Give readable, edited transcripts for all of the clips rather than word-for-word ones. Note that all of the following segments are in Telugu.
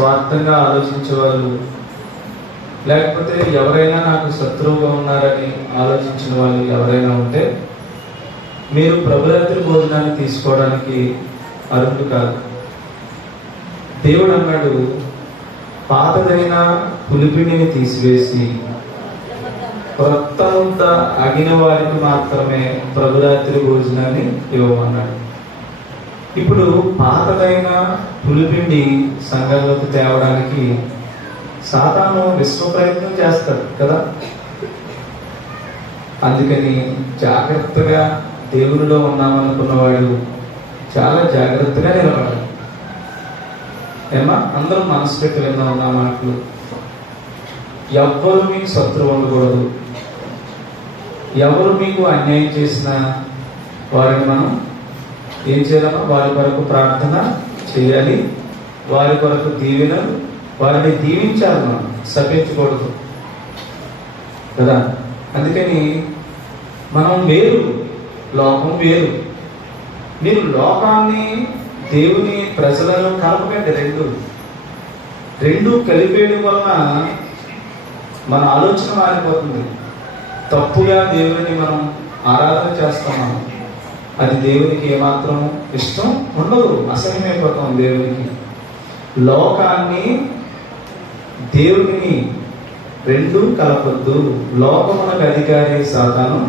స్వార్థంగా ఆలోచించేవాళ్ళు, లేకపోతే ఎవరైనా నాకు శత్రువుగా ఉన్నారని ఆలోచించిన వాళ్ళు ఎవరైనా ఉంటే మీరు ప్రభురాత్రి భోజనాన్ని తీసుకోవడానికి అర్హులు కాదు. దేవుడు అన్నాడు, పాతదైన పులిపిండిని తీసివేసి క్రొత్త ముద్ద అగిన వారికి మాత్రమే ప్రభురాత్రి భోజనాన్ని ఇవ్వమన్నాడు. ఇప్పుడు పాతదైన పులిపిండి సంఘంలోకి తేవడానికి సాతాను విశ్వ ప్రయత్నం చేస్తాడు కదా. అందుకని జాగ్రత్తగా దేవునిలో ఉన్నామనుకున్నవాడు చాలా జాగ్రత్తగా నిలబడాలి. ఏమా అందరం మనసు పెట్టి విన్నా ఉన్నా మాటలు. ఎవ్వరు మీకు శత్రువు ఉండకూడదు. ఎవరు మీకు అన్యాయం చేసినా వారిని మనం ఏం చేయాలమ్మా? వారి కొరకు ప్రార్థన చేయాలి, వారి కొరకు దీవెన, వారిని దీవించాలి, మనం శపించకూడదు కదా. అందుకని మనం వేరు, లోకం వేరు. మీరు లోకాన్ని దేవుని ప్రజలను కలపకండి. రెండు కలిపేయడం వలన మన ఆలోచన మారిపోతుంది. తప్పుగా దేవుని మనం ఆరాధన చేస్తున్నాం. అది దేవునికి ఏమాత్రం ఇష్టం ఉండదు, అసహ్యమైపోతాం దేవునికి. లోకాన్ని దేవుని రెండు కలపొద్దు. లోకమునకు అధికారి సాతాను,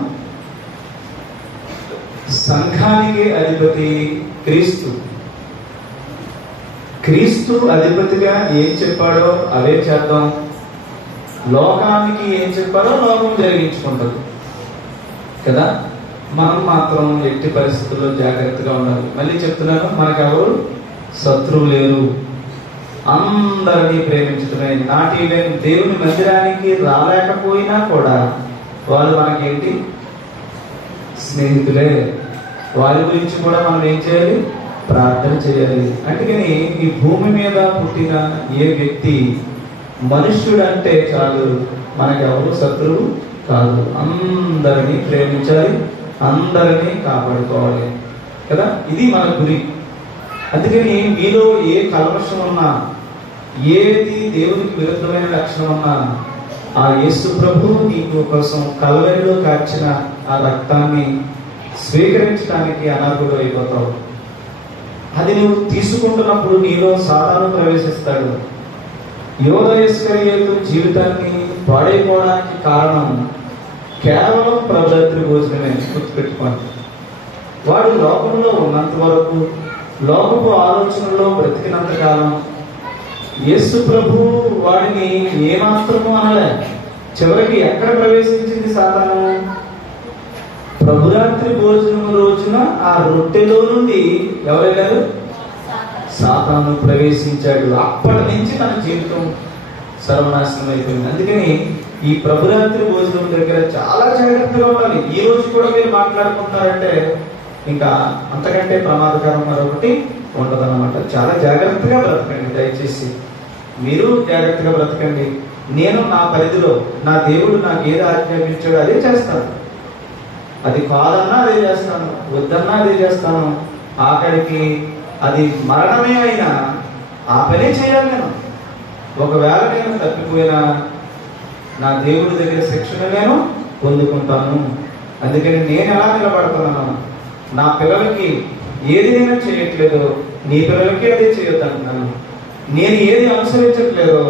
సంఘానికి అధిపతి క్రీస్తు. క్రీస్తు అధిపతిగా ఏం చెప్పాడో అవే చేద్దాం. లోకానికి ఏం చెప్పారో లోకం జరిగించుకుంటారు కదా. మనం మాత్రం ఎట్టి పరిస్థితుల్లో జాగ్రత్తగా ఉండాలి. మళ్ళీ చెప్తున్నాను, మనకెవరు శత్రువు లేరు. అందరినీ ప్రేమించడమే. నాటి దేవుని మందిరానికి రాలేకపోయినా కూడా వాళ్ళు మనకేంటి? స్నేహితులే. వారి గురించి కూడా మనం ఏం చేయాలి? ప్రార్థన చేయాలి. అందుకని ఈ భూమి మీద పుట్టిన ఏ వ్యక్తి మనుష్యుడు అంటే చాలు, మనకెవరు శత్రువు కాదు. అందరినీ ప్రేమించాలి, అందరినీ కాపాడుకోవాలి కదా. ఇది మన గురి. అందుకని మీలో ఏ కల్మషం ఉన్నా, ఏది దేవునికి విరుద్ధమైన లక్షణం ఉన్నా, ఆ యేసు ప్రభువు నీకు కోసం కల్వరిలో కార్చిన ఆ రక్తాన్ని స్వీకరించడానికి అనర్హుడు అయిపోతావు. అది నువ్వు తీసుకుంటున్నప్పుడు నీలో సాతాను ప్రవేశిస్తాడు. యోధ ఇస్కరియోతు జీవితాన్ని పాడైపోవడానికి కారణం కేవలం ప్రభురాత్రి భోజనమే. గుర్తుపెట్టుకోండి. వాడు లోకంలో ఉన్నంత వరకు, లోకపు ఆలోచనలో బ్రతికినంత కాలం యేసు ప్రభు వాడిని ఏమాత్రము అనలే. చివరికి ఎక్కడ ప్రవేశించింది సాతాను? ప్రభురాత్రి భోజనం రోజున ఆ రొట్టెలో నుండి ఎవరెళ్ళారు? సాతాను ప్రవేశించాడు. అప్పటి నుంచి తన జీవితం సర్వనాశనం అయిపోయింది. అందుకని ఈ ప్రభురాత్రి భోజనం దగ్గర చాలా జాగ్రత్తగా ఉండాలి. ఈ రోజు కూడా మీరు మాట్లాడుకుంటున్నారంటే ఇంకా అంతకంటే ప్రమాదకరం మరొకటి ఉండదన్నమాట. చాలా జాగ్రత్తగా బ్రతకండి. దయచేసి మీరు జాగ్రత్తగా బ్రతకండి. నేను నా పరిధిలో నా దేవుడు నాకు ఏది ఆజ్ఞాపించాడో అదే చేస్తాను. అది కాదన్నా అదే చేస్తాను, వద్దన్నా అదే చేస్తాను. ఆఖరికి అది మరణమే అయినా ఆ పనే చేయాలి నేను. ఒకవేళ నేను తప్పిపోయినా నా దేవుడి దగ్గర శిక్షణ నేను పొందుకుంటాను. అందుకని నేను ఎలా నిలబడుతున్నాను? నా పిల్లలకి ఏది నేను చేయట్లేదో నీ పిల్లలకి అదే చేయొద్దంటున్నాను. నేను ఏది అనుసరించట్లేదో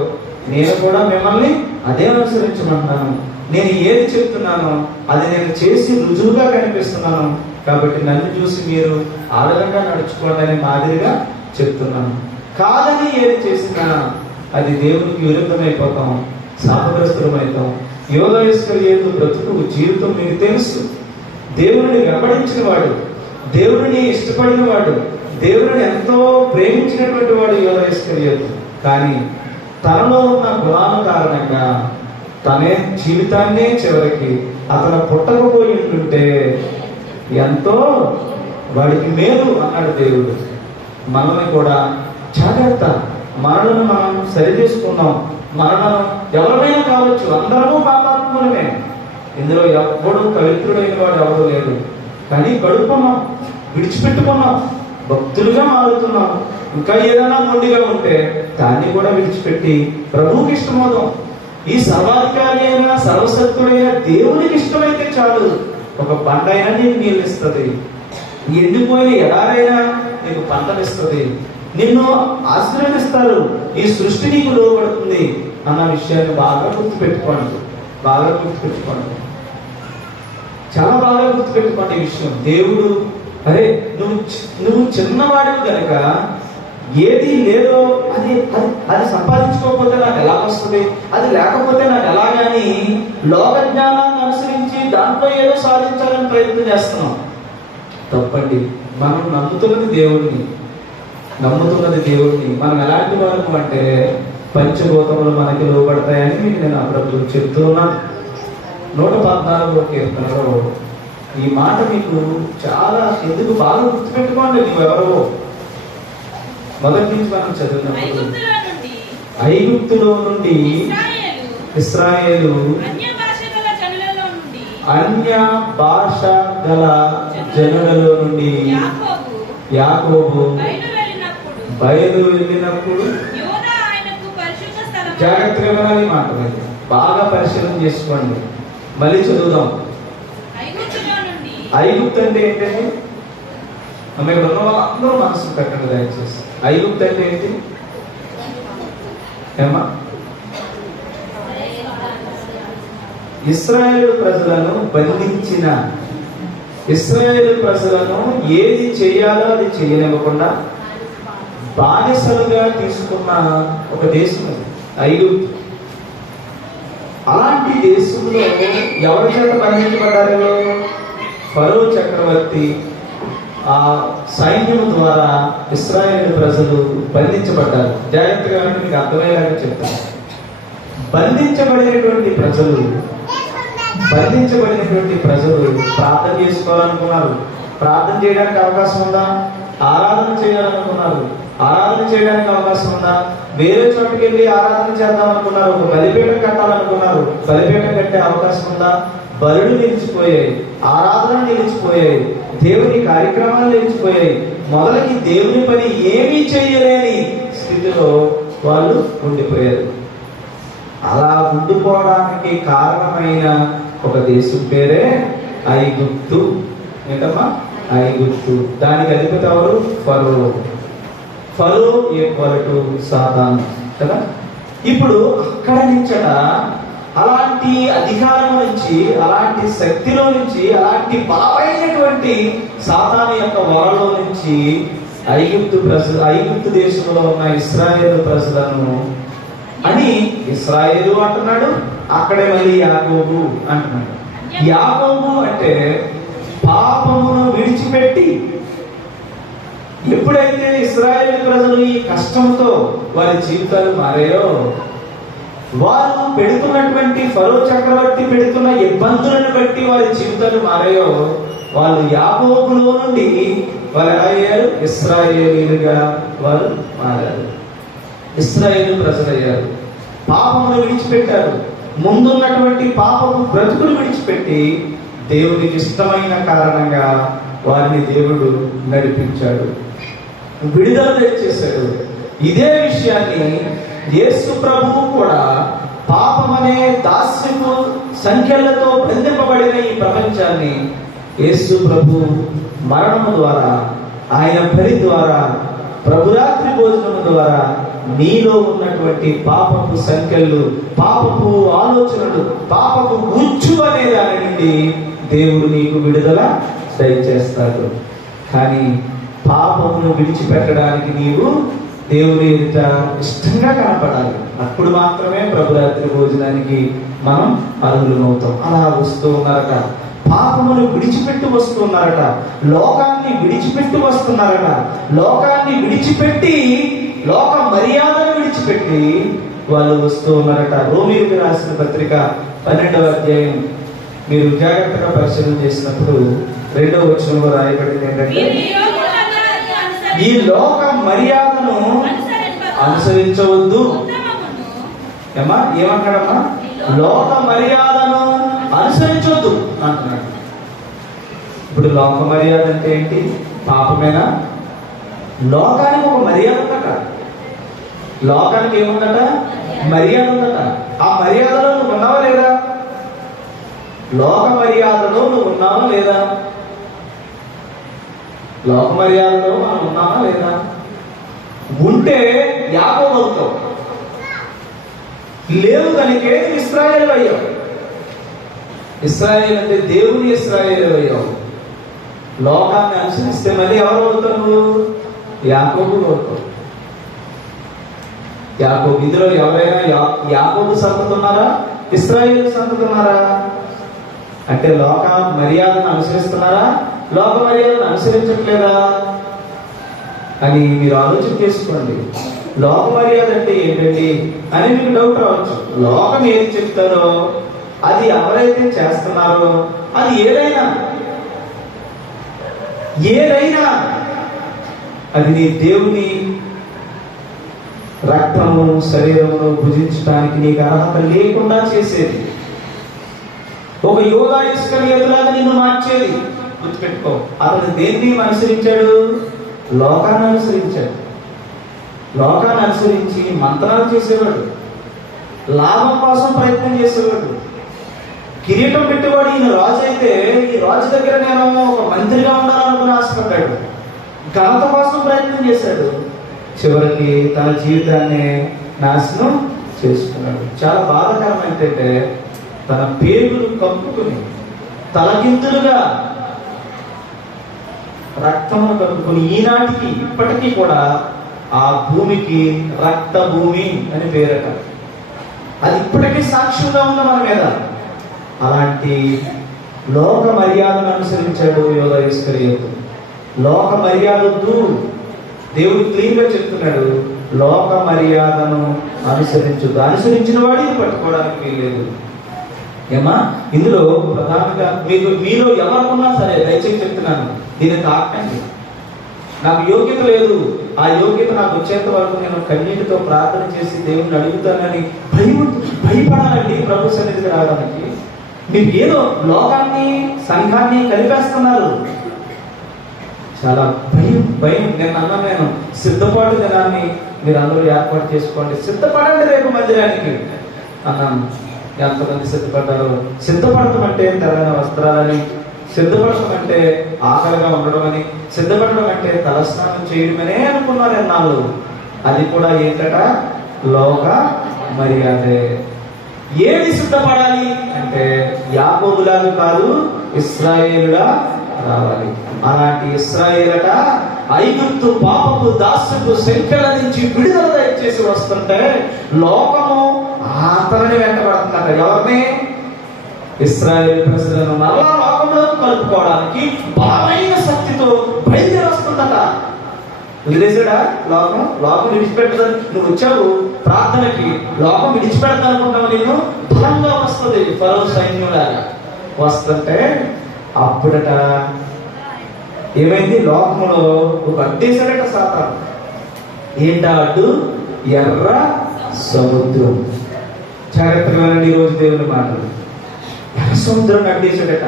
నేను కూడా మిమ్మల్ని అదే అనుసరించమంటున్నాను. నేను ఏది చెప్తున్నానో అది నేను చేసి రుజువుగా కనిపిస్తున్నాను. కాబట్టి నన్ను చూసి మీరు ఆ విధంగా నడుచుకోండి అని మాదిరిగా చెప్తున్నాను. కాదని ఏది చేసినా అది దేవునికి విరుద్ధమైపోతాం, శాపగ్రస్తులమవుతాం. యోధ ఇస్కరియోతు బ్రతుకు జీవితం మీకు తెలుసు. దేవుడిని వెంబడించిన వాడు, దేవుడిని ఇష్టపడిన వాడు, దేవుడిని ఎంతో ప్రేమించినటువంటి వాడు యోధ ఇస్కరియోతు. కానీ తనలో ఉన్న గుణాల కారణంగా తనే జీవితాన్నే చివరికి అతను పుట్టకపోయి ఉంటుంటే ఎంతో వాడికి మేలు అన్నాడు దేవుడు. మనల్ని కూడా జాగ్రత్త, మనలను మనం సరి చేసుకున్నాం. మనలను ఎవరైనా కావచ్చు, అందరము పాపాత్ములమే. ఇందులో ఎవడు పవిత్రుడైన వాడు ఎవరు లేడు. కానీ గడుపుకున్నాం, విడిచిపెట్టుకున్నాం, భక్తులుగా మారుతున్నాం. ఇంకా ఏదైనా మొండిగా ఉంటే దాన్ని కూడా విడిచిపెట్టి ప్రభువుకి ఇష్టమవుదాం. ఈ సర్వాధికారి అయిన సర్వశక్తుడైన దేవునికి ఇష్టమైతే చాలు. ఒక బండ అయినా నీకు నీళ్ళు ఇస్తుంది, ఎండిపోయిన ఎడారైనా నీకు పంటనిస్తుంది, నిన్ను ఆశీర్వదిస్తారు, ఈ సృష్టి నీకు లోబడుతుంది అన్న విషయాన్ని బాగా గుర్తుపెట్టుకోండి. బాగా గుర్తుపెట్టుకోండి, చాలా బాగా గుర్తుపెట్టుకోండి ఈ విషయం. దేవుడు అరే నువ్వు చిన్నవాడివి కనుక ఏది లేదో అది అది అది సంపాదించుకోకపోతే నాకు ఎలా వస్తుంది, అది లేకపోతే నాకు ఎలాగని లోక జ్ఞానాన్ని అనుసరించి దాంట్లో ఏదో సాధించాలని ప్రయత్నం చేస్తున్నాం. తప్పండి. మనం నమ్ముతున్నది దేవుడిని. మనం ఎలాంటి వారు అంటే పంచభూతములు మనకి లోబడతాయని మీకు నేను అప్పుడప్పుడు చెప్తూ ఉన్నాను. 114వ కీర్తనలో ఈ మాట మీకు చాలా ఎందుకు బాగా గుర్తుపెట్టుకోండి. నువ్వెవరో మొదటి నుంచి మనం చదివినప్పుడు ఐగుప్తులో నుండి ఇశ్రాయేలు అన్య భాష గల జనులలో నుండి యాకోబు బయలు వెళ్ళినప్పుడు జాగ్రత్తగా వినాలి మాట, బాగా పరిశీలన చేసుకోండి. మళ్ళీ చదువుదాం. ఐగుప్తు అంటే ఏంటండి? ఇక్కడ ఉన్న వాళ్ళందరూ మనసు పెట్టండి దయచేసి. ఐగుప్తు అంటే ఏంటి ఏమా? ఇశ్రాయేలు ప్రజలను బంధించిన, ఇశ్రాయేలు ప్రజలను ఏది చేయాలో అది చేయనివ్వకుండా బానిసలుగా తీసుకున్న ఒక దేశం ఐగుప్తు. అలాంటి దేశంలో ఎవరి చేత బంధించబడ్డారు? ఫరో చక్రవర్తి ఆ సైన్యం ద్వారా ఇశ్రాయేలు ప్రజలు బంధించబడ్డారు. జాగ్రత్తగా మీకు అర్థమయ్యేలాగా చెప్తాను. బంధించబడినటువంటి ప్రజలు ప్రార్థన చేసుకోవాలనుకున్నారు. ప్రార్థన చేయడానికి అవకాశం ఉందా? ఆరాధన చేయాలనుకున్నారు. ఆరాధన చేయడానికి అవకాశం ఉందా? వేరే చోటుకి వెళ్ళి ఆరాధన చేద్దాం అనుకున్నారు. ఒక బలిపీఠం కట్టాలనుకున్నారు. బలిపీఠం కట్టే అవకాశం ఉందా? బలులు నిలిచిపోయాయి, ఆరాధన నిలిచిపోయాయి, దేవుని కార్యక్రమాలు నిలిచిపోయాయి. మొదలకి దేవుని పని ఏమీ చేయలేని స్థితిలో వాళ్ళు ఉండిపోయారు. అలా ఉండిపోవడానికి కారణమైన ఒక దేశం పేరే ఐగుప్తు. ఏంటమ్మా? ఐగుప్తు. దానికి అధిపతి ఎవరు? ఫరో సాతాను కదా. ఇప్పుడు అక్కడ నుంచట అలాంటి అధికారం నుంచి, అలాంటి శక్తిలో నుంచి, అలాంటి బలమైనటువంటి సాతాను యొక్క వరలో నుంచి ఐగుప్తు దేశంలో ఉన్న ఇశ్రాయేలు ప్రజలను అని ఇశ్రాయేలు అంటున్నాడు, అక్కడే మళ్ళీ యాకోబు అంటున్నాడు. యాకోబు అంటే పాపమును విడిచిపెట్టి, ఎప్పుడైతే ఇశ్రాయేలు ప్రజలు ఈ కష్టంతో వారి జీవితాలు మారాయో, వారు పెడుతున్నటువంటి ఫరో చక్రవర్తి పెడుతున్న ఇబ్బందులను బట్టి వారి జీవితాలు మారాయో, వాళ్ళు యాకోబులో నుండి వారు అయ్యారు ఇశ్రాయేలీలుగా వారు మారారు. ఇశ్రాయేలు ప్రజలయ్యారు. పాపమును విడిచిపెట్టారు. ముందున్నటువంటి పాపపు బ్రతుకులు విడిచిపెట్టి దేవునికి ఇష్టమైన కారణంగా వారిని దేవుడు నడిపించాడు, విడుదల తెచ్చేశాడు. ఇదే విషయాన్ని యేసు ప్రభువు కూడా పాపమనే దాస్యపు సంఖ్యలతో బంధింపబడిన ఈ ప్రపంచాన్ని యేసు ప్రభు మరణము ద్వారా, ఆయన బలి ద్వారా, ప్రభురాత్రి భోజనము ద్వారా నీలో ఉన్నటువంటి పాపపు సంఖ్యలు, పాపపు ఆలోచనలు, పాపపు ఉచ్చు అనే దాని నుండి దేవుడు నీకు విడుదల దయచేస్తాడు. కానీ పాపమును విడిచిపెట్టడానికి నీవు దేవుని ఎదుట ఇష్టంగా కనపడాలి. అప్పుడు మాత్రమే ప్రభురాత్రి భోజనానికి మనం అర్హులమవుతాం. అలా వస్తూ ఉన్నారట. పాపమును విడిచిపెట్టి వస్తున్నారట. లోకాన్ని విడిచిపెట్టి వస్తున్నారట. లోకాన్ని విడిచిపెట్టి, లోక మర్యాదను విడిచిపెట్టి వాళ్ళు వస్తూ ఉన్నారట. రోమీయులకు రాసిన పత్రిక 12వ అధ్యాయం మీరు జాగ్రత్తగా పరిశీలన చేసినప్పుడు 2వ వచనంలో రాయబడింది ఏంటంటే, ఈ లోక మర్యాదను అనుసరించవద్దు. ఏమంటాడమ్మా? లోక మర్యాదను అనుసరించవద్దు అంటున్నాడు. ఇప్పుడు లోక మర్యాద అంటే ఏంటి? పాపమేనా? లోకానికి ఒక మర్యాద ఉందట. లోకానికి ఏముందట? మర్యాద ఉందట. ఆ మర్యాదలో నువ్వు ఉన్నావా లేదా? లోక మర్యాదలో నువ్వు ఉన్నావా లేదా? లోక మర్యాదలో మనం ఉన్నామా లేదా? ఉంటే యాకోబు అవుతావు, లేవు కనుకే ఇశ్రాయేలు అయ్యావు. ఇశ్రాయేలు అంటే దేవుని ఇశ్రాయేలు అయ్యావు. లోకాన్ని అనుసరిస్తే మళ్ళీ ఎవరు అవుతావు? నువ్వు యాకోబు అవుతావు. యాకోబు, ఇందులో ఎవరైనా యాకోబు సంతతి ఉన్నారా? ఇశ్రాయేలు సంతతి ఉన్నారా? అంటే లోక మర్యాదను అనుసరిస్తున్నారా? లోక మర్యాదను అనుసరించట్లేదా అని మీరు ఆలోచన చేసుకోండి. లోక మర్యాద అంటే ఏంటండి అని మీకు డౌట్ రావచ్చు. లోకం ఏది చెప్తారో అది ఎవరైతే చేస్తున్నారో అది ఏదైనా అది నీ దేవుని రక్తము శరీరమును భుజించడానికి నీకు అర్హత లేకుండా చేసేది. ఒక యోధా ఇస్కరియోతులాగా నిన్ను మార్చేది. గుర్తుపెట్టుకో, అతను దేన్ని అనుసరించాడు? లోకాన్ని అనుసరించాడు. లోకాన్ని అనుసరించి మంత్రాలు చేసేవాడు, లాభం కోసం ప్రయత్నం చేసేవాడు. కిరీటం పెట్టేవాడు. ఈయన రాజు అయితే ఈ రాజు దగ్గర నేను ఒక మంత్రిగా ఉండాలనుకుని ఆశపడ్డాడు. ఘనత కోసం ప్రయత్నం చేశాడు. చివరికి తన జీవితాన్ని నాశనం చేసుకున్నాడు. చాలా బాధాకరం ఏంటంటే తన పేగులు కప్పుకుని తలకిందులుగా రక్తమును కప్పుకుని ఈనాటికి ఇప్పటికీ కూడా ఆ భూమికి రక్త భూమి అని పేరట. అది ఇప్పటికీ సాక్ష్యంగా ఉంది మన మీద. అలాంటి లోక మర్యాదను అనుసరించాడు యోధా ఇస్కరియోతు. లోక మర్యాదొద్దు, దేవుడు క్లీన్ గా చెప్తున్నాడు. లోక మర్యాదను అనుసరించు. అనుసరించిన వాడు ఇది పట్టుకోవడానికి వీల్లేదు. ఏమా, ఇందులో ప్రధానంగా మీలో ఎవరుకున్నా సరే దయచేసి చెప్తున్నాను, దీన్ని తాకండి. నాకు యోగ్యత లేదు, ఆ యోగ్యత నాకు వచ్చేంత వరకు నేను కన్నీటితో ప్రార్థన చేసి దేవుణ్ణి అడుగుతానని భయపడాలండి ప్రభు సన్నిధికి రావడానికి. మీరు ఏదో లోకాన్ని సంఘాన్ని కలిపేస్తున్నారు. చాలా భయం. నేను సిద్ధపాటు దినాన్ని మీరు అందరూ ఏర్పాటు చేసుకోండి. సిద్ధపడండి రేపు మందిరానికి అన్నాను. ఎంతమంది సిద్ధపడ్డారు? సిద్ధపడటం అంటే తెల్లైన వస్త్రాలని, సిద్ధపడటం అంటే ఆకలిగా ఉండడం అని, సిద్ధపడడం అంటే తలస్నానం చేయడమనే అనుకున్నారు ఎన్నాళ్ళు. అది కూడా ఏంటట? లోక మర్యాదే. ఏది సిద్ధపడాలి అంటే యాకోబులాగా కాదు, ఇశ్రాయేలుగా రావాలి. అలాంటి ఇశ్రాయేలట ఐగుప్తు పాపపు దాస్యపు సంఖ్యల నుంచి విడుదల దయచేసి వస్తుంటే లోకము అతనిని వెంటబడుతుందట. ఎవరిని? ఇశ్రాయేలు ప్రజలను మరలా లోకంలో కలుపుకోవడానికి బలమైన శక్తితో బయలుదేరి వస్తుందట. వదిలేసాడా లోకం విడిచిపెట్టదని నువ్వు వచ్చావు ప్రార్థనకి, లోకం విడిచిపెడతా అనుకుంటావు. నేను బలంగా వస్తుంది ఫరో సైన్యంలాగా వస్తుంటే అప్పుడట ఏమైంది? లోకంలో ఒక అడ్డేశాడట సాతాను. ఏంటా అడ్డు? ఎర్ర సముద్రం. జాగ్రత్తగా ఈ రోజు దేవుని మాటలు. ఎర్ర సముద్రం అడ్డేశాడట.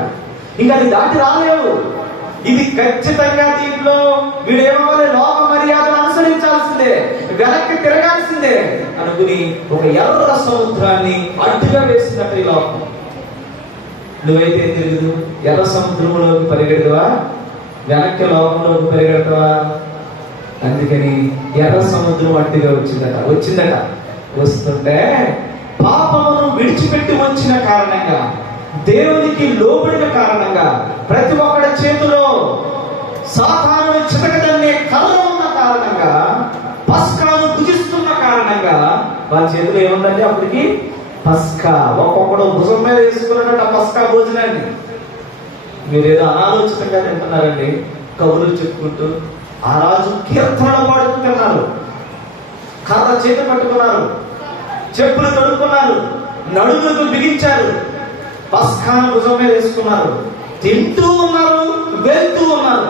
ఇంకా అది దాటి రాలేవు. ఇది ఖచ్చితంగా దీంట్లో వీడేమవ్వాలి? లోక మర్యాదను అనుసరించాల్సిందే, వెనక్కి తిరగాల్సిందే అనుకుని ఒక ఎర్ర సముద్రాన్ని అడ్డుగా వేసిందట ఈ లోకం. నువ్వైతే ఏం తెలియదు? ఎర్ర సముద్రంలోకి పరిగెడతావా? వెనక్కి లోకంలోకి పరిగెడతావా? అందుకని ఎర్ర సముద్రం అడ్డుగా వచ్చిందట. వస్తుంటే పాపమును విడిచిపెట్టి వచ్చిన కారణంగా, దేవునికి లోబడిన కారణంగా, ప్రతి ఒక్కడి చేతిలో సాతాను చితకదన్నే కర్ర ఉన్న కారణంగా, పస్కాను భుజిస్తున్న కారణంగా వాళ్ళ చేతిలో ఏముందంటే అప్పటికి పస్కా. ఒక్కొక్కడు భుజం మీద వేసుకున్నట్టు ఆ పస్కా భోజనాన్ని. మీరేదో అనాలోచితంగా తింటున్నారండి, కబుర్లు చెప్పుకుంటూ. ఆ రాజు కీర్తనలు పాడుకుంటున్నారు, కర్ర చేతి పట్టుకున్నారు, చెప్పులు తొడుక్కున్నారు, నడుములకు బిగించారు, పస్కాను భుజం మీద వేసుకున్నారు. తింటూ ఉన్నారు, వెళ్తూ ఉన్నారు,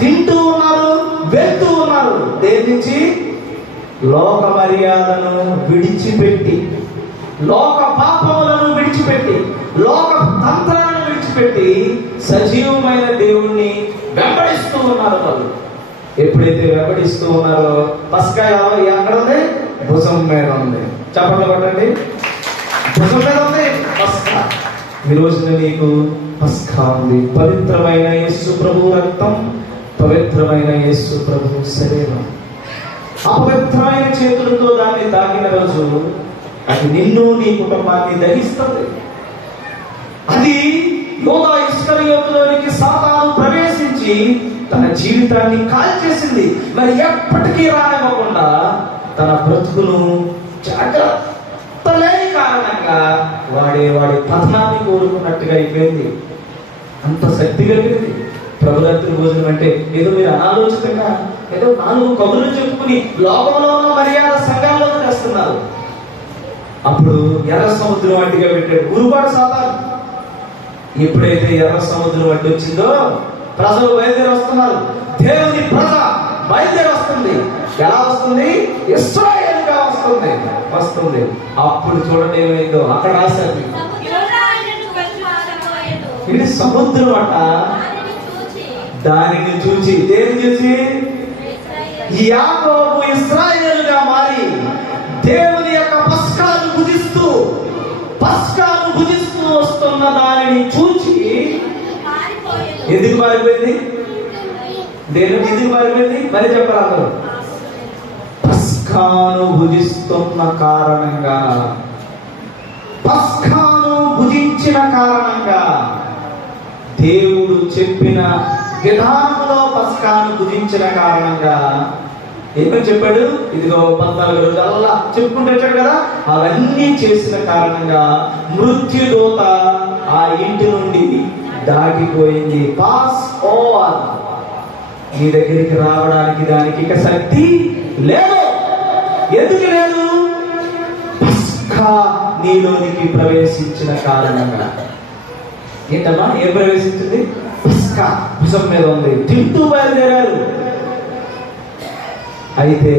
తింటూ ఉన్నారు, వెళ్తూ ఉన్నారు. దేని నుంచి? లోక మర్యాదను విడిచిపెట్టి, లోక పాపములను విడిచిపెట్టి, లోక తంత్రాలను విడిచిపెట్టి సజీవమైన దేవుణ్ణి వెంబడిస్తూ ఉన్నారు వాళ్ళు. ఎప్పుడైతే వెంబడిస్తూ ఉన్నారో పస్కా ఎక్కడ ఉంది? భుజం మీద ఉంది. చప్పట్లు కొట్టండి. భుజం మీద ఉంది పస్కా. ఈ రోజున నీకు పస్కా ఉంది. పవిత్రమైన యేసు ప్రభు రక్తం, పవిత్రమైన యేసు ప్రభు శరీరం. అపవిత్రమైన చేతులతో దాన్ని తాకిన రోజు అది నిన్ను, నీ కుటుంబాన్ని దహిస్తుంది. అది యోధా ఇస్కరియోతులోనికి సాతాను ప్రవేశించి తన జీవితాన్ని కాల్చేసింది. మరి ఎప్పటికీ రానివ్వకుండా తన బ్రతుకును జాగ్రత్త లేని కారణంగా వాడి పతనాన్ని కోరుకున్నట్టుగా అయిపోయింది. అంత శక్తి కలిగింది. ప్రభురాత్రి భోజనం అంటే ఏదో మీరు అనాలోచితంగా ఏదో 4 కబుర్లు చెప్పుకుని లోకంలో ఉన్న మర్యాద సంఘాల్లో చేస్తున్నారు. అప్పుడు ఎర్ర సముద్రం అడ్డుగా పెట్టాడు గురువాడు సాతాను. ఎప్పుడైతే ఎర్ర సముద్రం అడ్డు వచ్చిందో ప్రజలు బయలుదేరి వస్తున్నారు. దేవుని ప్రజ బయలుదేరి వస్తుంది. ఎలా వస్తుంది? ఇశ్రాయేలుగా వస్తుంది. అప్పుడు చూడండి ఏమైందో. అక్కడ రాశారు, ఇది సముద్రం అట. దానిని చూచి, దేని చూసి? యాకోబు ఇశ్రాయేలుగా మారి దేవుని యొక్క పస్కాను భుజిస్తూ వస్తున్న దానిని చూచి ఎందుకు మారిపోయింది? దేవుని ఎందుకు మారిపోయింది? మరి చెప్పాలి అందరూ. పస్కాను భుజిస్తున్న కారణంగా, పస్కాను భుజించిన కారణంగా, దేవుడు చెప్పిన విధానంలో పస్కాను భుజించిన కారణంగా ఏమని చెప్పాడు? ఇదిగో 14 రోజులు అలా చెప్పుకుంటూ వచ్చాడు కదా. అవన్నీ చేసిన కారణంగా మృత్యుదూత ఆ ఇంటి నుండి దాటిపోయింది. Pass over. నీ దగ్గరికి రావడానికి దానికి ఇక శక్తి లేదు. ఎందుకు లేదు? పస్కా నీలోనికి ప్రవేశించిన కారణంగా. ఏంటమ్మా? ఏం ప్రవేశించింది? పస్కా భుజం మీద ఉంది. తింటూ బయలుదేరారు. అయితే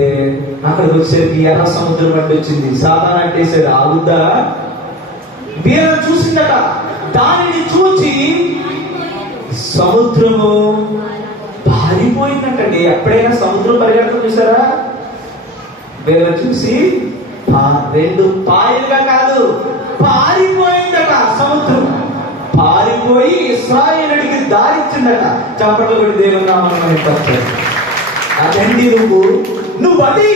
అక్కడికి వచ్చేసరికి ఎర్ర సముద్రం అడ్డు వచ్చింది. సాతాను అంటేసాడు, ఆగుద్దా? వీళ్ళని చూసిందట. దానిని చూచి సముద్రము పారిపోయిందంటండి. ఎప్పుడైనా సముద్రం పరిగెడతాం చూసారా? వీళ్ళని చూసి 2 పాయలుగా కాదు, పారిపోయిందట సముద్రం. పారిపోయి ఇశ్రాయేలుడికి దారిచ్చిందట. చప్పట్లు కొట్టి దేవుని నామమున పలికారు. అదండి నువ్వు అది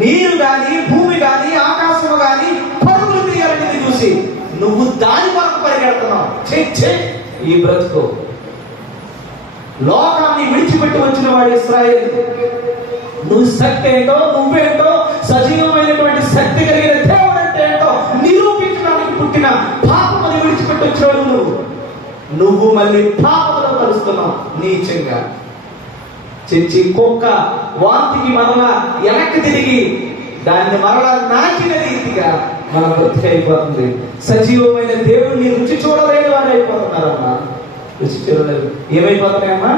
నీరు గాని, భూమి గాని, ఆకాశము గాని పరుగులు తీయాలని చూసి నువ్వు దాని వరకు పరిగెడుతున్నావు. ఈ బ్రతుకు లోకాన్ని విడిచిపెట్టి వచ్చిన వాడు ఇశ్రాయేలు. నువ్వు శక్తి ఏంటో, నువ్వేంటో, సజీవమైనటువంటి శక్తి కలిగిన దేవుడు అంటే ఏంటో నిరూపించడానికి పుట్టిన పాపముని విడిచిపెట్టి వచ్చినాడు నువ్వు మళ్ళీ పాపంలో కలుస్తున్నావు నీచంగా. చెచ్చి కుక్క వాంతికి మరలా వెనక్కి తిరిగి దాన్ని మరలా నాకిన రీతిగా మన బ్రతికి అయిపోతుంది. సజీవమైన దేవుడిని రుచి చూడలేని వారు అయిపోతున్నారమ్మా. రుచి చూడలేదు. ఏమైపోతున్నాయమ్మా?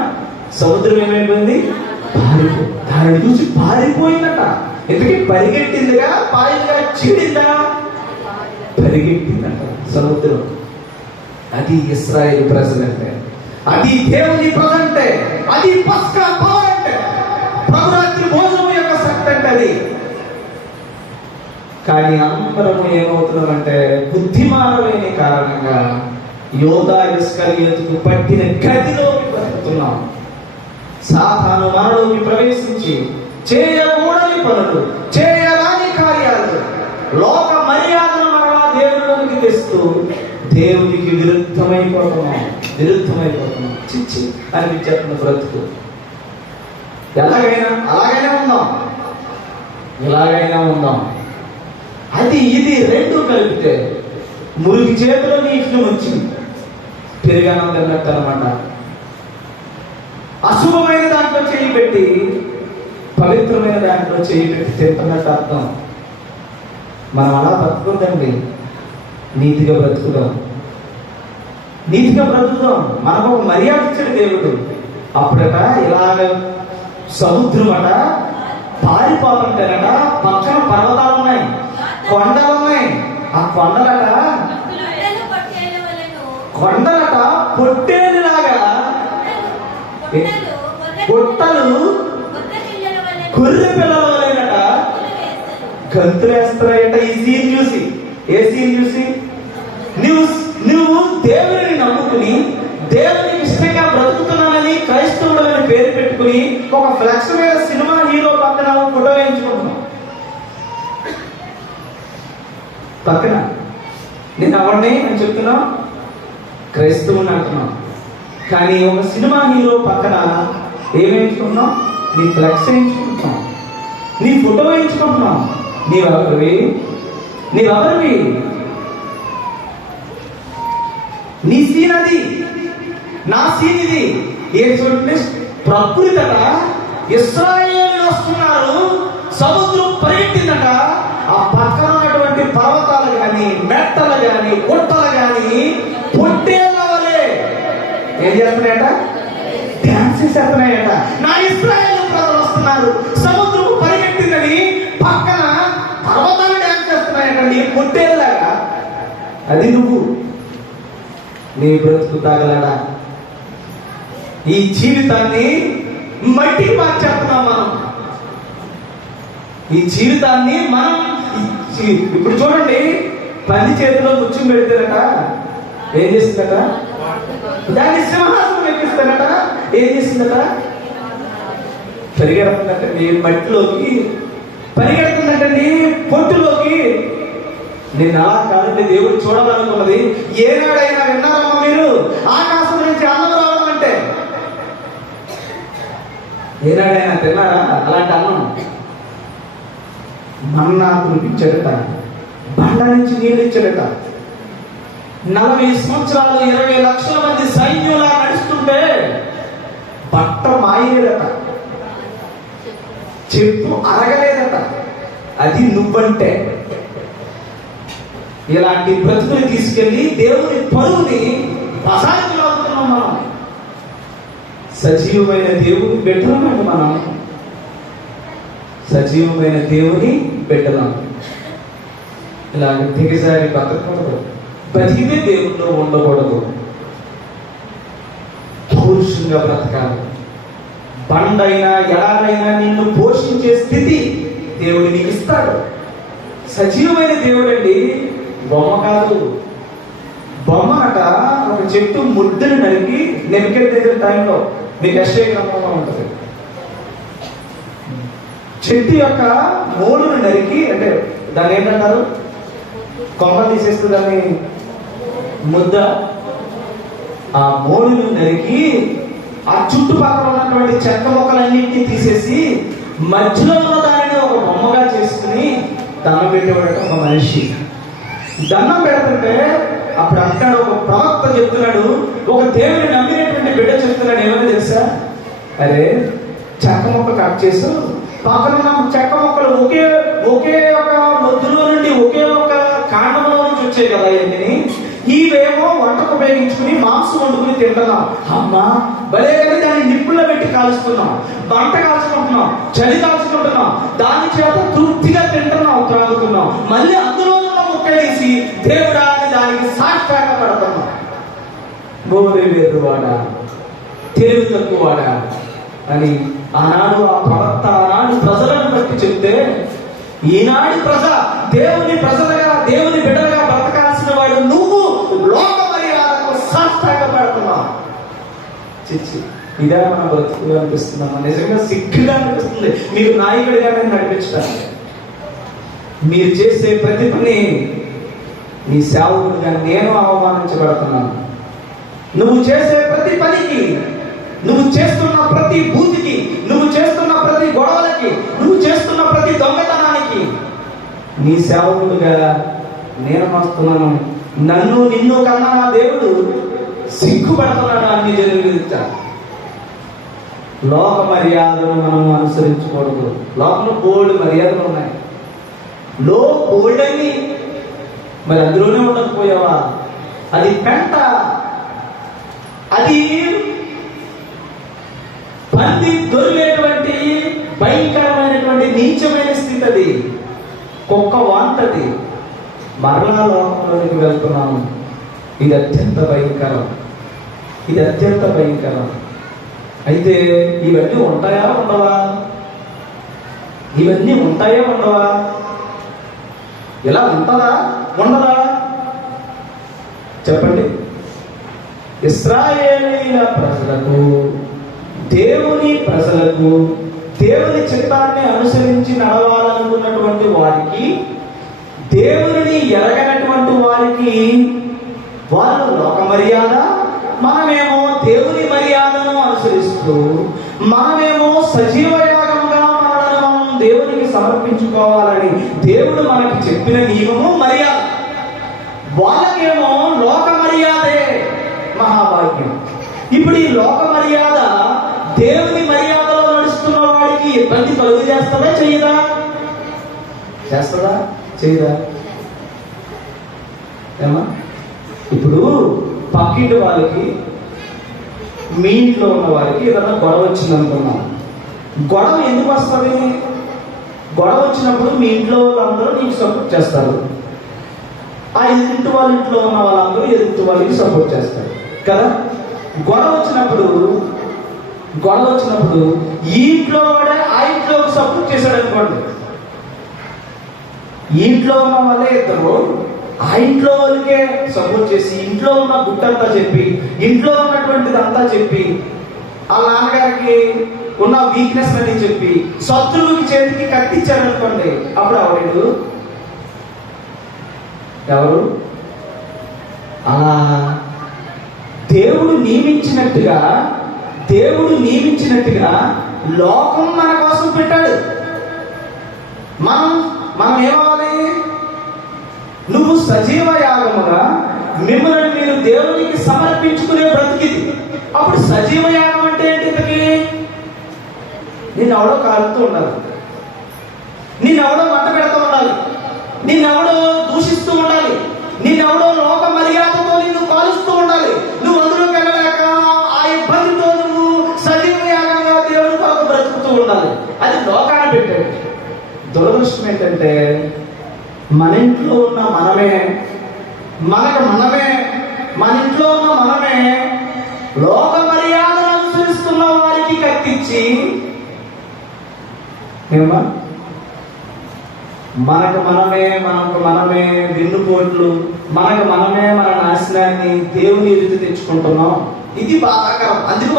సముద్రం ఏమైపోయింది? దానిని చూసి పారిపోయిందట. ఎందుకంటే పరిగెట్టిందిగా, పాయిందిగా, చీడిందా? పరిగెట్టిందట సముద్రం. అది ఇశ్రాయేలు ప్రజలంటే, అది దేవుని ప్రజంటే, అది పస్కా పవర్ అంటే, ప్రభురాత్రి భోజనం యొక్క శక్తి అంటే అది. కానీ అందరము ఏమవుతున్నామంటే బుద్ధిమానలేని కారణంగా యోధా ఇస్కరియోతుకు పట్టిన గదిలోకి బతుకుతున్నాం. సాతాను మనలోకి ప్రవేశించి చేయకూడని పనులు, చేయరాని కార్యాలు, లోక మర్యాదను మరలా దేవుడికి తెస్తూ దేవునికి విరుద్ధమైపోతున్నాం. చిచ్చి అనిపించేస్తున్న బ్రతుకు. అలాగైనా ఉందాం. అది ఇది రెండు కలిపితే మురికి చేతిలో నీటిని వచ్చి పెరిగానం తిన్నట్టు అనమాట. అశుభమైన దాంట్లో చేయి పెట్టి పవిత్రమైన దాంట్లో చేయి పెట్టి తింటున్నట్టు అర్థం. మనం అలా బ్రతుకుదండి. నీతిగా బ్రతుకుదాం. మనకు ఒక మర్యాద ఇచ్చాడు దేవుడు. అప్పుడట ఇలాగ సముద్రం అట పారిపోతుంటేనట పక్కన పర్వతాలు ఉన్నాయి, కొండలు ఉన్నాయి. ఆ కొండలట పొట్టేలులాగా, గుట్టలు గంతులేస్తున్నాయట ఈ సీన్ చూసి. ఏ సీన్ చూసి? నువ్వు దేవుని నమ్ముకుని దేవునికి ఇష్టంగా బ్రతుకుతున్నానని క్రైస్తవుడు అని పేరు పెట్టుకుని ఒక ఫ్లెక్స్ మీద సినిమా హీరో పక్కన ఫోటో వేయించుకుంటున్నావు. పక్కన నేను ఎవరిని అని చెప్తున్నా? క్రైస్తవుని అంటున్నావు. కానీ ఒక సినిమా హీరో పక్కన ఏం వేయించుకుంటున్నావు? నీ ఫ్లెక్స్ వేయించుకుంటున్నావు, నీ ఫోటో వేయించుకుంటున్నావు. నీవెవరివి? నీ సీన్ అది, నా సీన్ ఇది. ఏం చూడండి, ప్రకృతట ఇశ్రాయేలు వస్తున్నారు, సముద్రం పరిగెట్టిందట. ఆ పక్కన ఉన్నటువంటి పర్వతాలు కానీ, మెట్టలు కానీ, గుట్టలు కానీ పొట్టేళ్ళ వలె ఏం చేస్తున్నాయట? డాన్స్ చేస్తున్నాయట. నా ఇశ్రాయేలు ప్రజలు వస్తున్నారు, సముద్రం పరిగెట్టిందని పక్కన పర్వతాలు డాన్స్ చేస్తున్నాయటండి పొట్టేళ్ళలాగా. అది నువ్వు. నీ బ్రతుకు తాగలడా? ఈ జీవితాన్ని మట్టికి మార్చేస్తున్నాం మనం. ఈ జీవితాన్ని మనం ఇప్పుడు చూడండి, పది చేతిలో ముచ్చు పెడితేనట ఏం చేసిందట? దాన్ని సింహాసనం ఎక్కిస్తానట. ఏం చేసిందట? పరిగెడుతుందంటండి మట్టిలోకి, పరిగెడుతుందంటండి పొట్టులోకి. నేను అలా కాదండి దేవుడు చూడాలనుకున్నది. ఏనాడైనా విన్నారమ్మా మీరు ఆకాశం నుంచి అన్నం రావడం అంటే? ఏనాడైనా తిన్నారా అలాంటి అన్నం? మన్నా కురిపించాడట, బండ నుంచి నీళ్ళు ఇచ్చాడట. 40 సంవత్సరాలు 20 లక్షల మంది సైన్యులా నడుస్తుంటే బట్ట మాయలేదట, చెప్పు అరగలేదట. అది నువ్వంటే. ఇలాంటి బ్రతుకుని తీసుకెళ్లి దేవుని పరువుని ప్రసాదించగలుగుతున్నాం మనం. సజీవమైన దేవుని బిడ్డలమండి మనం. సజీవమైన దేవుని బిడ్డలం. ఇలాగ దిగజారి బతకూడదు, బతికితే దేవుల్లో ఉండకూడదు. పౌరుషంగా బ్రతకాలి. బండైనా ఎడారైనా నిన్ను పోషించే స్థితి దేవుడు నీకు ఇస్తాడు. సజీవమైన దేవుడు అండి, బొమ్మ కాదు. బొమ్మ అట ఒక చెట్టు ముద్దుని నరికి నెమ్మికెత్తే టైంలో మీకు యెషయా గ్రంథంలో ఉంటుంది. చెట్టు యొక్క మూడును నరికి, అంటే దాన్ని ఏంటంటారు? కొమ్మ తీసేస్తే దాన్ని ముద్ద. ఆ మూడును నరికి ఆ చుట్టుపక్కల ఉన్నటువంటి చెక్క మొక్కలన్నింటినీ తీసేసి మధ్యలో ఉన్న దానిని ఒక బొమ్మగా చేసుకుని దండం పెట్టేవాడట ఒక మనిషి. దండం పెడుతుంటే అప్పుడు అంటాడు, ఒక ప్రవక్త చెప్తున్నాడు, ఒక దేవుని నమ్మినటువంటి బిడ్డ చెప్తున్నాడు, ఏమని తెలుసా? అరే చెక్క మొక్క కట్ చేసు, పక్కన ఉన్న చెక్క మొక్కలు ఒకే ఒక ముద్దులో నుండి ఒకే ఒక కాండంలో నుంచి వచ్చాయి కదా ఇవన్నీ, ఇవేమో వంటకు ఉపయోగించుకుని మాంసం వండుకుని తింటున్నాం. అమ్మా భలే కానీ దాన్ని నిప్పుల్లో పెట్టి కాల్చుకున్నాం, వంట కాల్చుకుంటున్నాం, చలి కాల్చుకుంటున్నాం, దాని చేత తృప్తిగా తింటున్నాం, త్రాగుతున్నాం. మళ్ళీ అందులో ముక్కలేసి దేవుడా అని దానికి సాష్టాంగ పడుతున్నాం. గోరి వేరువాడా, తెలివి తక్కువవాడా అని ఆనాడు ఆ ప్రవక్త ఆనాడు ప్రజలను బట్టి చెప్తే, ఈనాడు ప్రజ దేవుని ప్రజలుగా దేవుని బిడ్డలుగా బ్రతకాల్సిన వాడు నువ్వు లోక మర్యాదకు సాష్టాంగ పడుతున్నావు. చిచ్చి, ఇదే మన బ్రతుకు అనిపిస్తున్నాం. నిజంగా సిగ్గుగా అనిపిస్తుంది మీరు నాయకుడిగా నేను నడిపించడానికి. మీరు చేసే ప్రతి పని నీ సేవకుడిగా నేను అవమానించబడుతున్నాను. నువ్వు చేసే ప్రతి పనికి, నువ్వు చేస్తున్న ప్రతి బూతికి, నువ్వు చేస్తున్న ప్రతి గొడవలకి, నువ్వు చేస్తున్న ప్రతి దొంగతనానికి నీ సేవకుడిగా నేను వస్తున్నాను. నిన్ను కన్నా నా దేవుడు సిగ్గుపడుతున్నాడు అన్ని జరిగించాలి. లోక మర్యాదను మనం అనుసరించకూడదు. లోకంలో బోల్డ్ మర్యాదలు ఉన్నాయి, బోల్డని. మరి అందులోనే ఉండకపోయావా? అది పెంట, అది పంది దొరికేటువంటి భయంకరమైనటువంటి నీచమైన స్థితి. అది కుక్క వాంతది. మరలా లోకంలోనికి వెళ్తున్నాము. ఇది అత్యంత భయంకరం, ఇది అత్యంత భయంకరం. అయితే ఇవన్నీ ఉంటాయా ఉండవా? ఇవన్నీ ఉంటాయా ఉండవా? ఇలా ఉంటుందా ఉండదా చెప్పండి. ఇశ్రాయేలీయుల ప్రజలకు, దేవుని ప్రజలకు, దేవుని చిత్తాన్ని అనుసరించి నడవాలనుకున్నటువంటి వారికి, దేవుని ఎరగనటువంటి వారికి వారు లోక మర్యాద, మనమేమో దేవుని మర్యాదను అనుసరిస్తూ, మనమేమో సజీవ యాగముగా మనలను మనం దేవునికి సమర్పించుకోవాలని దేవుడు మనకి చెప్పిన నియమము మర్యాద. వాళ్ళకేమో లోక మర్యాదే మహాభాగ్యం. ఇప్పుడు ఈ లోక మర్యాద దేవుని మర్యాదలో నడుస్తున్న వాడికి ఇబ్బంది కలుగు చేస్తుందా చెయ్యదా? చేస్తుందా చెయ్యదా? ఏమా ఇప్పుడు పక్కింటి వాళ్ళకి, మీ ఇంట్లో ఉన్న వారికి ఏదైనా గొడవ వచ్చింది అనుకున్నాం. గొడవ ఎందుకు వస్తుంది? గొడవ వచ్చినప్పుడు మీ ఇంట్లో వాళ్ళందరూ నీకు సపోర్ట్ చేస్తారు, ఆ ఎదుటి వాళ్ళ ఇంట్లో ఉన్న వాళ్ళందరూ ఎదుటి వాళ్ళకి సపోర్ట్ చేస్తారు కదా. గొడవ వచ్చినప్పుడు ఈ ఇంట్లో వాడే ఆ ఇంట్లోకి సపోర్ట్ చేశాడు అనుకోండి, ఈ ఇంట్లో ఉన్న వాళ్ళే ఇద్దరు ఆ ఇంట్లో వాళ్ళకే సపోర్ట్ చేసి, ఇంట్లో ఉన్న గుట్టంతా చెప్పి, ఇంట్లో ఉన్నటువంటిదంతా చెప్పి, ఆ నాన్నగారికి ఉన్న వీక్నెస్ అని చెప్పి శత్రువుకి చేతికి కట్టించారు అనుకోండి, అప్పుడు ఎవరు ఎవరు అలా దేవుడు నియమించినట్టుగా లోకం మన కోసం పెట్టాడు. మనం ఏమవ్వాలి? నువ్వు సజీవ యాగముగా మిమ్మల్ని మీరు దేవునికి సమర్పించుకునే బ్రతికిది. అప్పుడు సజీవ యాగం అంటే ఏంటి? ఇంతకీ నిన్నెవడో కాలుతూ ఉండాలి, నిన్నెవడో మంట పెడుతూ ఉండాలి, నిన్నెవడో దూషిస్తూ ఉండాలి, నిన్నెవడో లోక మర్యాదతో నిన్ను కాలుస్తూ ఉండాలి. నువ్వు అందులోకి వెళ్ళలేక ఆ ఇబ్బందితో నువ్వు సజీవ యాగంగా దేవుని కొరకు బ్రతుకుతూ ఉండాలి. అది లోకాన్ని పెట్టాడు. దురదృష్టం ఏంటంటే మన ఇంట్లో ఉన్న మనమే మన ఇంట్లో ఉన్న మనమే లోక మర్యాదను అనుసరిస్తున్న వారికి కత్తిచ్చి, ఏమా మనకు మనమే వెన్నుపోట్లు, మనకు మనమే మన నాశనాన్ని దేవుని ఎదుటి తెచ్చుకుంటున్నాం. ఇది బాధాకరం. అందుకు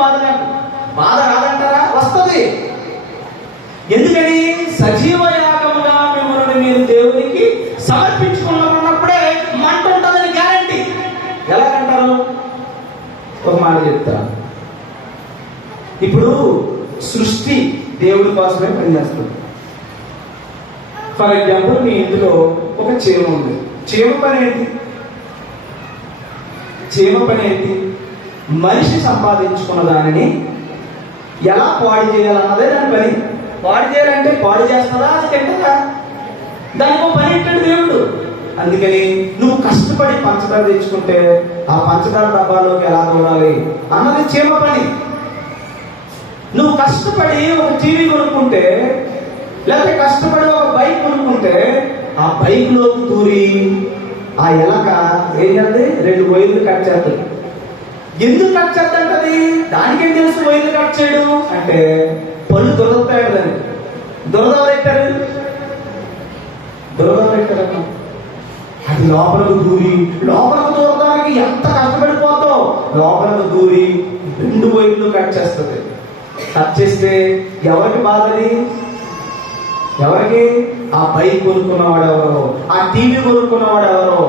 బాధ రాదంటారా? వస్తుంది. ఎందుకని? సజీవ యాగముగా మిమ్మల్ని మీరు దేవునికి సమర్పించుకున్నామన్నప్పుడే మంట ఉంటుందని గ్యారంటీ. ఎలాగంటారు? ఒక మాట చెప్తా. ఇప్పుడు సృష్టి దేవుడి కోసమే పనిచేస్తుంది. ఫర్ ఎగ్జాంపుల్, మీ ఇంట్లో ఒక చీమ ఉంది. చీమ పని ఏంటి? మనిషి సంపాదించుకున్న దానిని ఎలా పాడు చేయాలన్నదే దాని పని. పాడు చేయాలంటే పాడు చేస్తుందా, అది తింటుందా? దానికి ఒక పని ఇట్టాడు దేవుడు. అందుకని నువ్వు కష్టపడి పంచదార తెచ్చుకుంటే ఆ పంచదార డబ్బాలోకి ఎలా తోడాలి అన్నది చీమ పని. నువ్వు కష్టపడి ఒక టీవీ కొనుక్కుంటే, లేకపోతే కష్టపడి ఒక బైక్ కొనుక్కుంటే, ఆ బైక్ లోకి దూరి ఆ ఎలక ఏం చేస్తుంది? 2 వైర్లు కట్ చేస్తుంది. ఎందుకు కట్ చేద్దంటది? దానికేం తెలుసు వైర్లు కట్ చేయడం అంటే? పళ్ళు దొరకతాయని. దురదవరెట్టారు అది లోపలకు దూరడానికి ఎంత కష్టపడిపోతావు. లోపలకు దూరి 2 వైర్లు కట్ చేస్తుంది. కట్ చేస్తే ఎవరికి బాధది? ఎవరికి? ఆ బైక్ కొనుక్కున్నవాడు ఎవరో, ఆ టీవీ కొనుక్కున్నవాడు ఎవరో,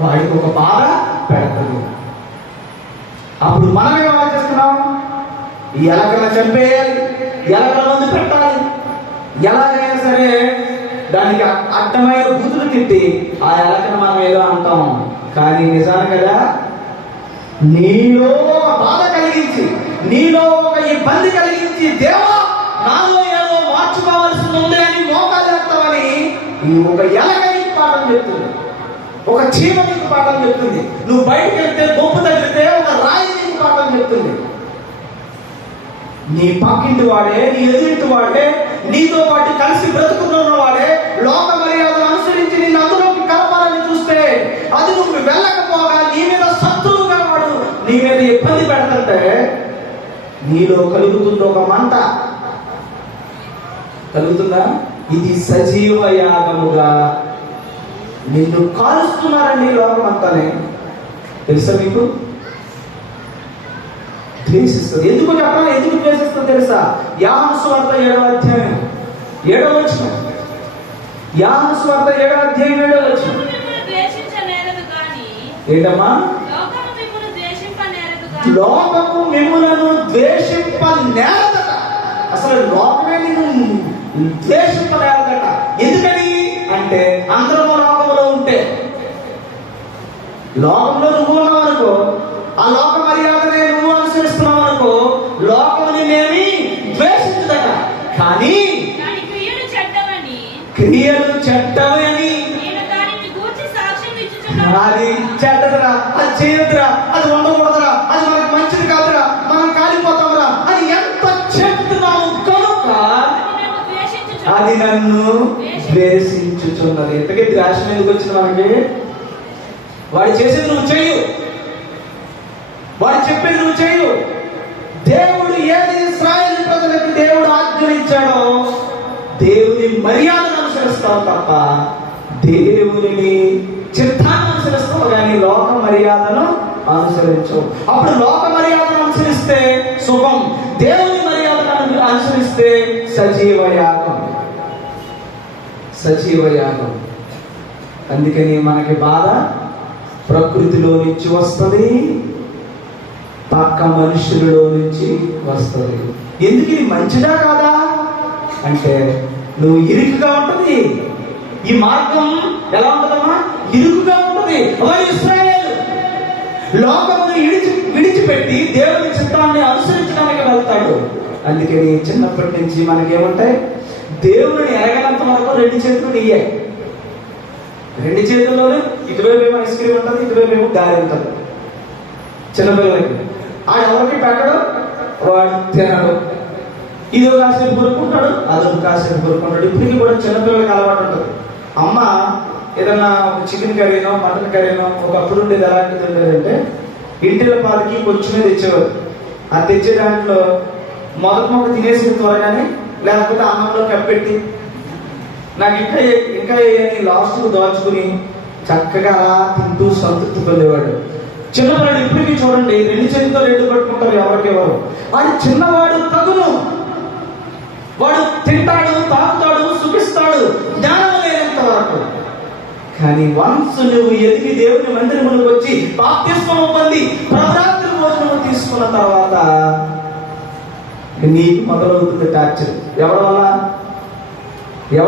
వాడికి ఒక బాధ పెడతాడు. అప్పుడు మనం ఏం ఆలోచిస్తున్నాం? ఈ ఎలకలను చంపేయాలి, ఎలకల మందు పెట్టాలి, ఎలాగైనా సరే దానికి అడ్డమైన బూతులు తిట్టి ఆ ఎలకను మనం ఏదో అంటాం. కానీ నిజాన్ని కదా, నీలో ఒక బాధ కలిగించి, నీలో ఒక ఇబ్బంది కలిగించి, దేవా నాలో ఏదో మార్చుకోవాల్సి ఉంది అని మోకాలు చేస్తామని ఈ ఒక ఎలక నీకు పాఠం చెప్తుంది, ఒక చీమ నీకు పాఠం చెప్తుంది. నువ్వు బయటకు వెళ్తే గొప్ప తగ్గితే ఒక రాయి నీకు పాఠం చెప్తుంది. నీ పక్కింటి వాడే, నీ ఎదురింటి వాడే, నీతో పాటు కలిసి బ్రతుకుతున్న వాడే లోక మర్యాదను అనుసరించి నిన్ను అందులోకి కలపాలని చూస్తే, అది నువ్వు వెళ్ళకపోగా నీ మీద శత్రువుగా వాడు నీ మీద ఇబ్బంది పెడతంటే నీలో కలుగుతుంది ఒక మంట. కలుగుతుందా? ఇది సజీవ యాగముగా నిన్ను కాలుస్తున్నారండి లోకం అంతానే. తెలుసా మీకు? ద్వేషిస్తుంది. ఎందుకు చెప్పాలి? ఎందుకు ద్వేషిస్తుంది తెలుసా? యోహాను సువార్త 7వ అధ్యాయం 7వ వచనం. యోహాను సువార్త 7వ అధ్యాయం 7వ వచనం. ఏంటమ్మా? లోకము మిమ్ములను ద్వేషింపనేరదట. అసలు లోకమే నిన్ను ద్వేషింపనేరదట. ఎందుకని అంటే అందరము లోకములో ఉంటే, లోకంలో నువ్వు ఉన్నావు అనుకో, ఆ లోక మర్యాదనే నువ్వు అనుసరిస్తున్నావు అనుకో, లోకం నిన్నేమి ద్వేషించదట. కానీ క్రియలు చెడ్డమని, అది చెడ్డదురా, అది చేయదురా, అది ఉండకూడదురా, అది మనకు మంచిది కాదురా, మనం కాలిపోతాంరా అని ఎంత చెప్తున్నాము కనుక అది నన్ను ద్వేషించుచున్నది. ఎంతకీ ద్వేషం ఎందుకు వచ్చింది మనకి? వాడు చేసేది నువ్వు చెయ్యు, వాడు చెప్పేది నువ్వు చెయ్యు. దేవుడు ఏది ఇశ్రాయేలు ప్రజలకు దేవుడు ఆజ్ఞలించాడో దేవుని మర్యాదను అనుసరిస్తావు తప్ప దేవుని చిత్తాన్ని అనుసరిస్తావు, కానీ లోక మర్యాదను అనుసరించవు. అప్పుడు లోక మర్యాదను అనుసరిస్తే సుఖం, దేవుని మర్యాదను అనుసరిస్తే సజీవయాగం. సజీవయాగం. అందుకని మనకి బాధ ప్రకృతిలో నుంచి వస్తుంది, పక్క మనుషులలో నుంచి వస్తుంది. ఎందుకు ఇది మంచిదా కాదా అంటే, నువ్వు ఇరుకుగా ఉంటుంది. ఈ మార్గం ఎలా ఉంటుందమ్మా? ఇరుకుగా ఉంటుంది. ఇశ్రాయేలు లోకమును విడిచిపెట్టి దేవుని చిత్తాన్ని అనుసరించడానికి వెళ్తాడు. అందుకని చిన్నప్పటి నుంచి మనకేముంటాయి? దేవుని ఎరగనంత వరకు 2 చేతులు నీయే. 2 చేతుల్లోనే ఇటువైపు ఏమో ఐస్ క్రీమ్ ఉంటుంది, ఇటువైపు ఏమో గాలి ఉంటుంది. చిన్నపిల్లలకి ఎవరికి పెట్టడు, వాడు తినడు. ఇది కాసేపు కొనుక్కుంటాడు, అదొక కాసేపు కొనుక్కుంటాడు. ఇప్పటికీ కూడా చిన్నపిల్లలకి అలవాటు ఉంటుంది. అమ్మ ఏదన్నా ఒక చికెన్ కర్రీనో మటన్ కర్రీనో ఒకప్పుడు ఉండేది ఎలాంటిది ఉండేదంటే, ఇంటిలో పాలకి కొంచెమే తెచ్చేవారు. ఆ తెచ్చే దాంట్లో మొదటి తినేసిన త్వరగానే, లేకపోతే అన్నంలో కప్పెట్టి నాకు ఇంకా లాస్ట్కు దాచుకుని చక్కగా అలా తింటూ సంతృప్తి పొందేవాడు. చిన్నవాడు ఇప్పటికీ చూడండి 2 చేతులతో 2 పట్టుకుంటారు ఎవరికెవరు. వాడు చిన్నవాడు తగును, వాడు తింటాడు, తాగుతాడు, సుఖిస్తాడు జ్ఞానం లేనంత వరకు. కానీ వన్స్ నువ్వు ఎదిగి దేవుని మందిరములకు వచ్చి బాప్తిస్మము పొంది ప్రభరాత్రి భోజనము తీసుకున్న తర్వాత నీకు మొదలవుతుంది టార్చర్. ఎవరి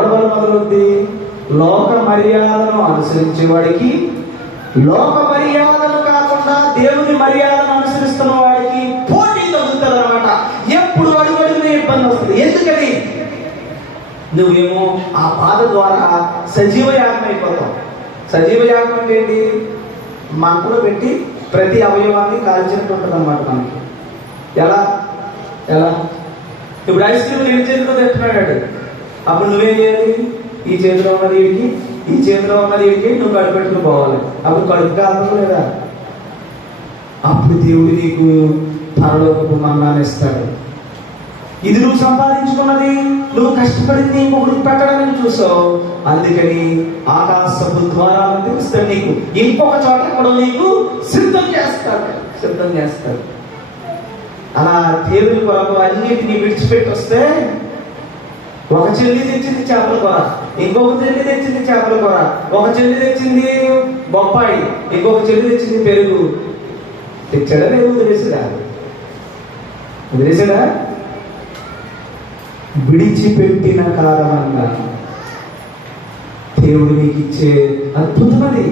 వల్ల మొదలవుద్ది? లోక మర్యాదను అనుసరించే వాడికి, లోక మర్యాదను కాకుండా దేవుని మర్యాదను అనుసరిస్తున్న వాడికి పోటీ తగ్గుతుంది అనమాట. ఎప్పుడు అడుగునే ఇబ్బంది వస్తుంది. ఎందుకని? నువ్వేమో ఆ బాధ ద్వారా సజీవయాగం అయిపోతావు. సజీవయాగం అంటే ఏంటి? మంటలో పెట్టి ప్రతి అవయవాన్ని కాల్చినట్టు ఉంటుంది అన్నమాట మనకి. ఎలా ఇప్పుడు ఐస్ క్రీమ్ 2 చేతిలో తెచ్చుకున్నాడు. అప్పుడు నువ్వేం చేయాలి? ఈ చేతిలో ఉన్నది వీడికి, ఈ చేతిలో ఉన్నది వీడికి నువ్వు కడుపు పెట్టుకుని పోవాలి. అప్పుడు కడుపు కాదు లేదా? అప్పుడు దేవుడు నీకు పరలోకపు మన్నాను ఇస్తాడు. ఇది నువ్వు సంపాదించుకున్నది, నువ్వు కష్టపడింది ఇంకొకరికి పెట్టడానికి చూసావు. అందుకని ఆకాశపు ద్వారాలను తెలుస్తాడు నీకు. ఇంకొక చోట కూడా నీకు సిద్ధం చేస్తాడు. అలా దేవుని కొరకు అన్నిటినీ విడిచిపెట్టి వస్తే, ఒక చెల్లి తెచ్చింది చేపల కూర, ఇంకొక చెల్లి తెచ్చింది చేపల కూర, ఒక చెల్లి తెచ్చింది బొప్పాయి, ఇంకొక చెల్లి తెచ్చింది పెరుగు. తెచ్చాడా లేదు? వదిలేసాడా? విడిచిపెట్టిన కారణంగా దేవుడు నీకు ఇచ్చే అద్భుతమది.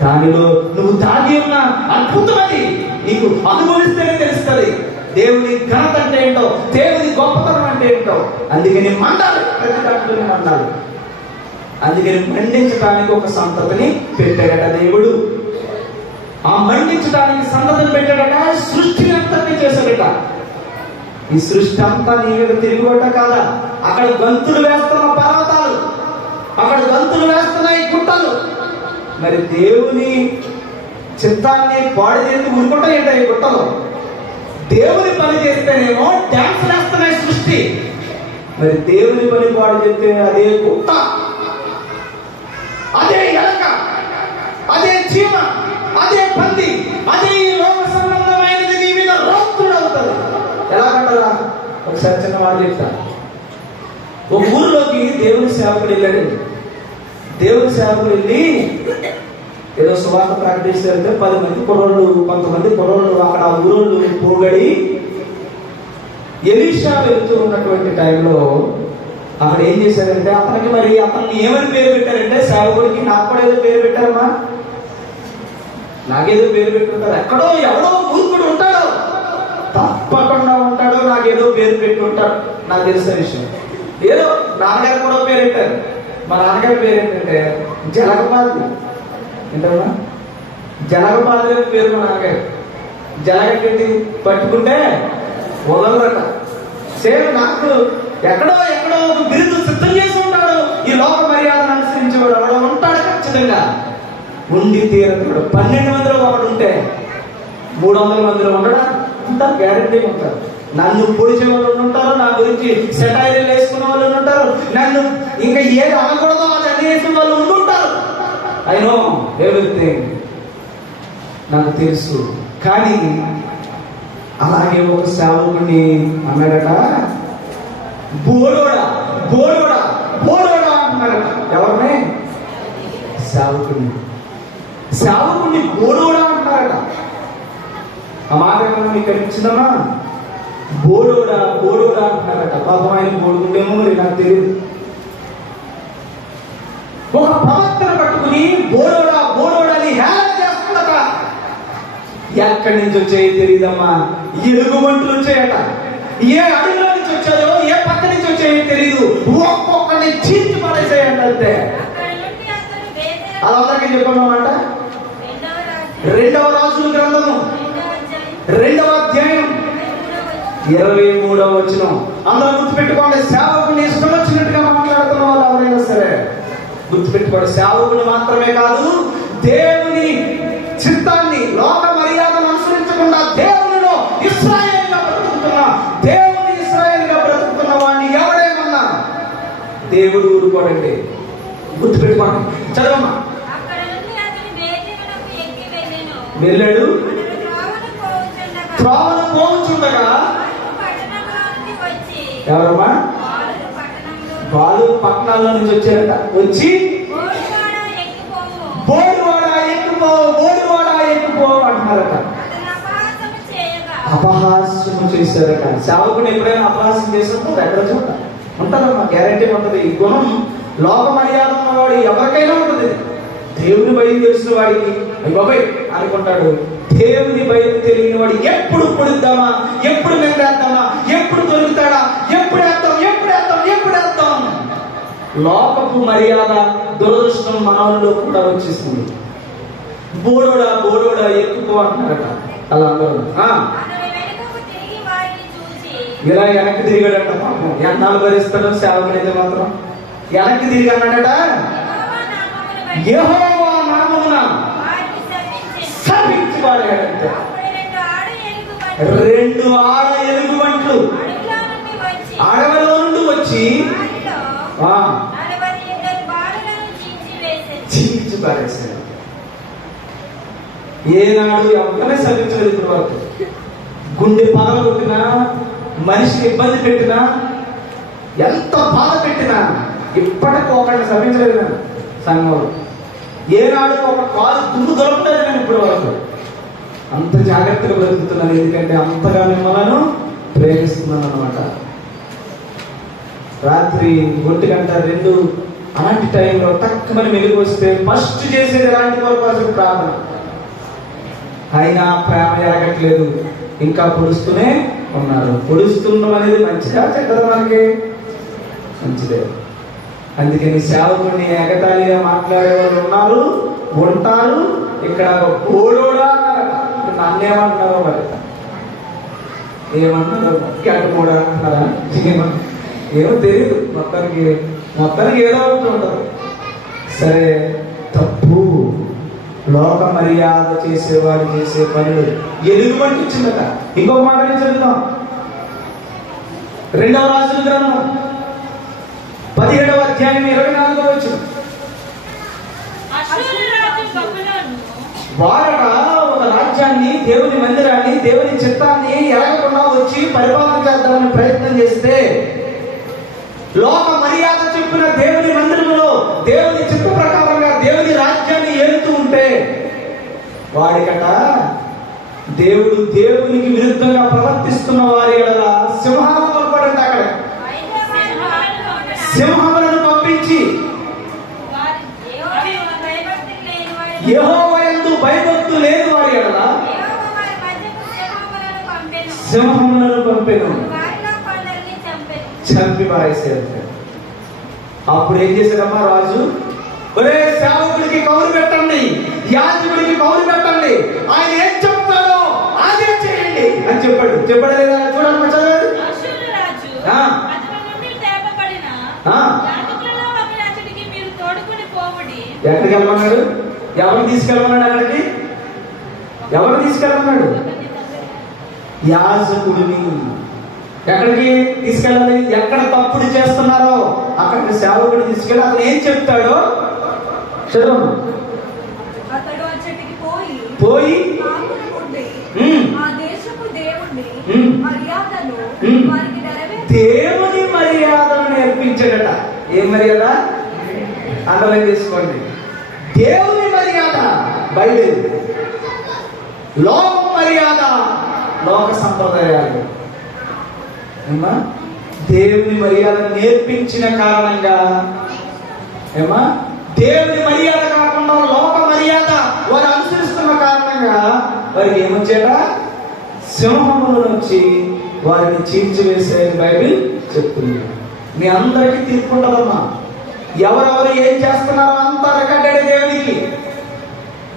దానిలో నువ్వు దాగి ఉన్న అద్భుతమది నీకు అనుభవిస్తేనే తెలుస్తుంది. దేవుని ఘనత అంటే ఏంటో, దేవుని గొప్పతనం అంటే ఏంటో. అందుకని మండాలి, ప్రతి దాంట్లోనే మండాలి. అందుకని మండించడానికి ఒక సంతతిని పెట్టాడట దేవుడు. ఆ మండించడానికి సంతతిని పెట్టాడట. సృష్టిని అంతటి చేశాడట. ఈ సృష్టి అంతా నీ మీద తిరుగుబట్ట కాదా? అక్కడ గంతులు వేస్తున్న పర్వతాలు, అక్కడ గంతులు వేస్తున్నాయి గుట్టలు. మరి దేవుని చిత్తాన్ని పాడు చేసి ఊరుకుంటా ఏంటాయి గుట్టలు? దేవుని పని చేస్తేనేమో డ్యాన్స్ వేస్తున్నాయి సృష్టి. మరి దేవుని పని పాడు చేస్తే అదే గుట్ట, అదే చెప్తా. ఒక ఊరిలోకి దేవుని సేవకుడు వెళ్ళాడు. దేవుని సేవకుడు వెళ్ళి ఏదో సువార్త ప్రాక్టీస్ వెళ్తే 10 మంది కుర్రోళ్ళు, కొంతమంది కుర్రోళ్ళు అక్కడ ఆ ఊరోళ్ళు పోగడి ఎలీషా వెళ్తూ ఉన్నటువంటి టైంలో అక్కడ ఏం చేశారంటే అతన్ని ఏమని పేరు పెట్టారంటే, సేవకుడికి నాకు కూడా ఏదో పేరు పెట్టారమ్మా, నాకేదో పేరు పెట్టుంటారు. ఎక్కడో ఎవడో మూర్ఖుడు ఉంటాడో, తప్పకుండా ఉంటాడో, నాకేదో పేరు పెట్టి ఉంటాడు. నాకు తెలిసిన విషయం ఏదో నాన్నగారు కూడా పేరు పెట్టారు. మా నాన్నగారి పేరు ఏంటంటే జలగపాది. ఏంటమ్మా? జలగపాది అని పేరు మా నాన్నగారు. జలగట్టి పట్టుకుంటే వదలరట. సేమ్ నాకు ఎక్కడో బిరుదు సిద్ధం చేసి ఉంటాడు. ఈ లోక మర్యాదను అనుసరించేవాడు ఎవడో ఉంటాడు ఖచ్చితంగా. ఉండి తీరతాడు. 12 మందిలో ఒకడు ఉంటే 300 మందిలో ఉండడా ఉంటారు, గ్యారెంటీ ఉంటారు. నన్ను పొడిచే వాళ్ళు ఉంటారు, నా గురించి సెటైర్లు వేసుకున్న వాళ్ళు ఉంటారు, నన్ను ఇంకా ఏది అనకూడదో అది అనేసిన వాళ్ళు ఉంటుంటారు. ఐ నో ఎవ్రీథింగ్, నాకు తెలుసు. కానీ అలాగే ఒక సేవకుడిని అన్నాడట, బోడోడా బోడోడా బోడోడా అంటున్నాడట. ఎవరిని? సేవకుడిని బోడోడా అంటున్నారట. ఆ మాట మీకు కనిపించిందమ్మా? బోడోడా బోడోడా అంటున్నారట. పాపం ఆయన బోడుకుంటేమో మరి నాకు తెలియదు. ఒక ప్రవక్తను పట్టుకుని బోడోడా బోడోడా అని హేళన చేస్తుందట. ఎక్కడి నుంచి వచ్చాయో తెలియదమ్మా. ఎలుగుబంట్లు వచ్చాయట. ఏ అడుగులో నుంచి వచ్చాయో, ఏ పక్క నుంచి వచ్చాయో తెలియదు. ఒక్కొక్కరిని చీల్చి పడేసాయంట. అంతే. అలా చెప్పమాట 2వ రాజుల గ్రంథము 2వ అధ్యాయం 23వ వచనం. అందరూ గుర్తుపెట్టుకోండి. సేవకుని ఇష్టం వచ్చినట్టుగా మాట్లాడుతున్న వాళ్ళు ఎవరైనా సరే గుర్తుపెట్టుకోండి. సేవకుని మాత్రమే కాదు, దేవుని చిత్తాన్ని, లోక మర్యాదను అనుసరించకుండా దేవునిలో ఇశ్రాయేలుగా బ్రతుకుతున్న వాడిని ఎవడేమన్నా దేవుడు ఊరుకోడండి. గుర్తుపెట్టుకోండి. చదవమ్మా. వెళ్ళాడు, త్రోవను పోవుచుండగా ఎవరమ్మా? వాళ్ళు పట్టణాల్లో నుంచి వచ్చారట. వచ్చి బోడివాడా ఎక్కుపో అంటున్నారట. అపహాస్యము చేశారట. సేవకుడు ఎప్పుడైనా అపహాస్యం చేసినప్పుడు ఎక్కడ చూడ ఉంటుందమ్మా, గ్యారెంటీ ఉంటుంది. ఈ గుణం లోక మర్యాద ఉన్నవాడు ఎవరికైనా ఉంటుంది. దేవుని భయం తెలిసిన వాడికి బాబాయ్ అనుకుంటాడు. దేవుని భయం తెలియని వాడు ఎప్పుడు పొడుద్దామా, ఎప్పుడు నిందేద్దామా, ఎప్పుడు దొరుకుతాడా, ఎప్పుడు వేద్దాం. లోకపు మర్యాద, దురదృష్టం మనలో కూడా వచ్చేసింది. బోడోడా ఎక్కువ అంటున్నారట. అలా అందరూ ఇలా వెనక్కి తిరిగాడట. పాపం ఎన్నాళ్ళు భరిస్తాడో సేవకుడైతే మాత్రం వెనక్కి తిరిగి అన్నాడట, యెహోవా నామమున శపించి పాడాడంటే. 2 ఆడ ఎలుగుబంట్లు అడవిలో నుండి వచ్చి చీల్చి పారేశాడు. ఏనాడు ఎవరినే శపించలేదు ఇప్పుడు వరకు. గుండె పగలు కొట్టినా, మనిషికి ఇబ్బంది పెట్టినా, ఎంత బాధ పెట్టినా ఇప్పటికీ ఒకరిని శపించలేదు సంఘంలో. ఏనాడు ఒక కాలు దుమ్ము దొరకలేదు నేను ఇప్పుడు వరకు. అంత జాగ్రత్తగా బ్రతుకుతున్నాను, ఎందుకంటే అంతగా మిమ్మల్ని ప్రేమిస్తున్నాను అన్నమాట. రాత్రి 1:02 అలాంటి టైంలో తక్కువని మెలుగు వస్తే ఫస్ట్ చేసేది ఎలాంటి వరకు ప్రార్థన. అయినా ప్రేమ ఎరగట్లేదు, ఇంకా పొడుస్తూనే ఉన్నారు. పొడుస్తుండడం అనేది మంచిదా చెడ్డదా? మనకి మంచిదే. అందుకని సేవకుడిని ఎగతాళిగా మాట్లాడే వాళ్ళు ఉన్నారు, ఉంటారు. ఇక్కడ బోడోడా అన్నారట. నన్నేమంటున్నారో మరి, ఏమంటున్నారో గడ్డమోడా అంటున్నారా, ఏమో తెలియదు. మొత్తానికి ఏదో ఒకటి ఉంటారు. సరే, తప్పు. లోక మర్యాద చేసేవాడు చేసే పనులు ఎలుగుబంటి వచ్చిందట. ఇంకొక మాట నేను చదువుతాం. 2వ రాజుల గ్రంథం 17వ అధ్యాయం 24వ వచనం. వారట ఒక రాజ్యాన్ని మందిరాన్ని, దేవుని మందిరాన్ని, దేవుని చిత్తాన్ని ఎరగకుండా వచ్చి పరిపాలన చేద్దామని ప్రయత్నం చేస్తే, లోక మర్యాద చెప్పిన దేవుని మందిరంలో దేవుని చిత్త ప్రకారంగా దేవుని రాజ్యాన్ని ఏలుతూ ఉంటే వాడికట దేవునికి విరుద్ధంగా ప్రవర్తిస్తున్న వారి ఎడల సింహాలను పంపాడంట. అక్కడ సింహములను పంపించి యెహోవా యందు భయభక్తులు లేని వారి ఎడల సింహములను పంపెను, చంపి పారేసారు. అప్పుడు ఏం చేశాడమ్మా రాజు? ఒరే సేవకుడికి కౌలు పెట్టండి, యాజకుడికి కౌలు పెట్టండి, ఆయన ఏం చెప్తాడో అదే చేయండి అని చెప్పాడు. చెప్పాడు లేదా? చూడండి చదవండి. ఎక్కడికి వెళ్ళమన్నాడు? ఎవరు తీసుకెళ్ళమన్నాడు? అక్కడికి ఎవరు తీసుకెళ్ళమన్నాడు? యాజకుడిని. ఎక్కడికి తీసుకెళ్ళాలి? ఎక్కడ తప్పుడు చేస్తున్నారో అక్కడికి సేవకుడు తీసుకెళ్ళి అతను ఏం చెప్తాడో చదువు. పోయి దేవుని మర్యాదను నేర్పించాడట. ఏం మర్యాద? అండర్లైన్ చేసుకోండి. దేవుని మర్యాద బైబిల్, లోక మర్యాద లోక సంప్రదాయాలు. దేవుని మర్యాద నేర్పించిన కారణంగా దేవుని మర్యాద కాకుండా లోక మర్యాద వారు అనుసరిస్తున్న కారణంగా వారికి ఏమొచ్చాట? సింహముల నుంచి వారిని చీల్చివేసే బైబిల్ చెప్తుంది. మీ అందరికీ తీర్పు ఉంటుందమ్మా. ఎవరెవరు ఏం చేస్తున్నారో అంతా రికార్డెడ్ దేవునికి.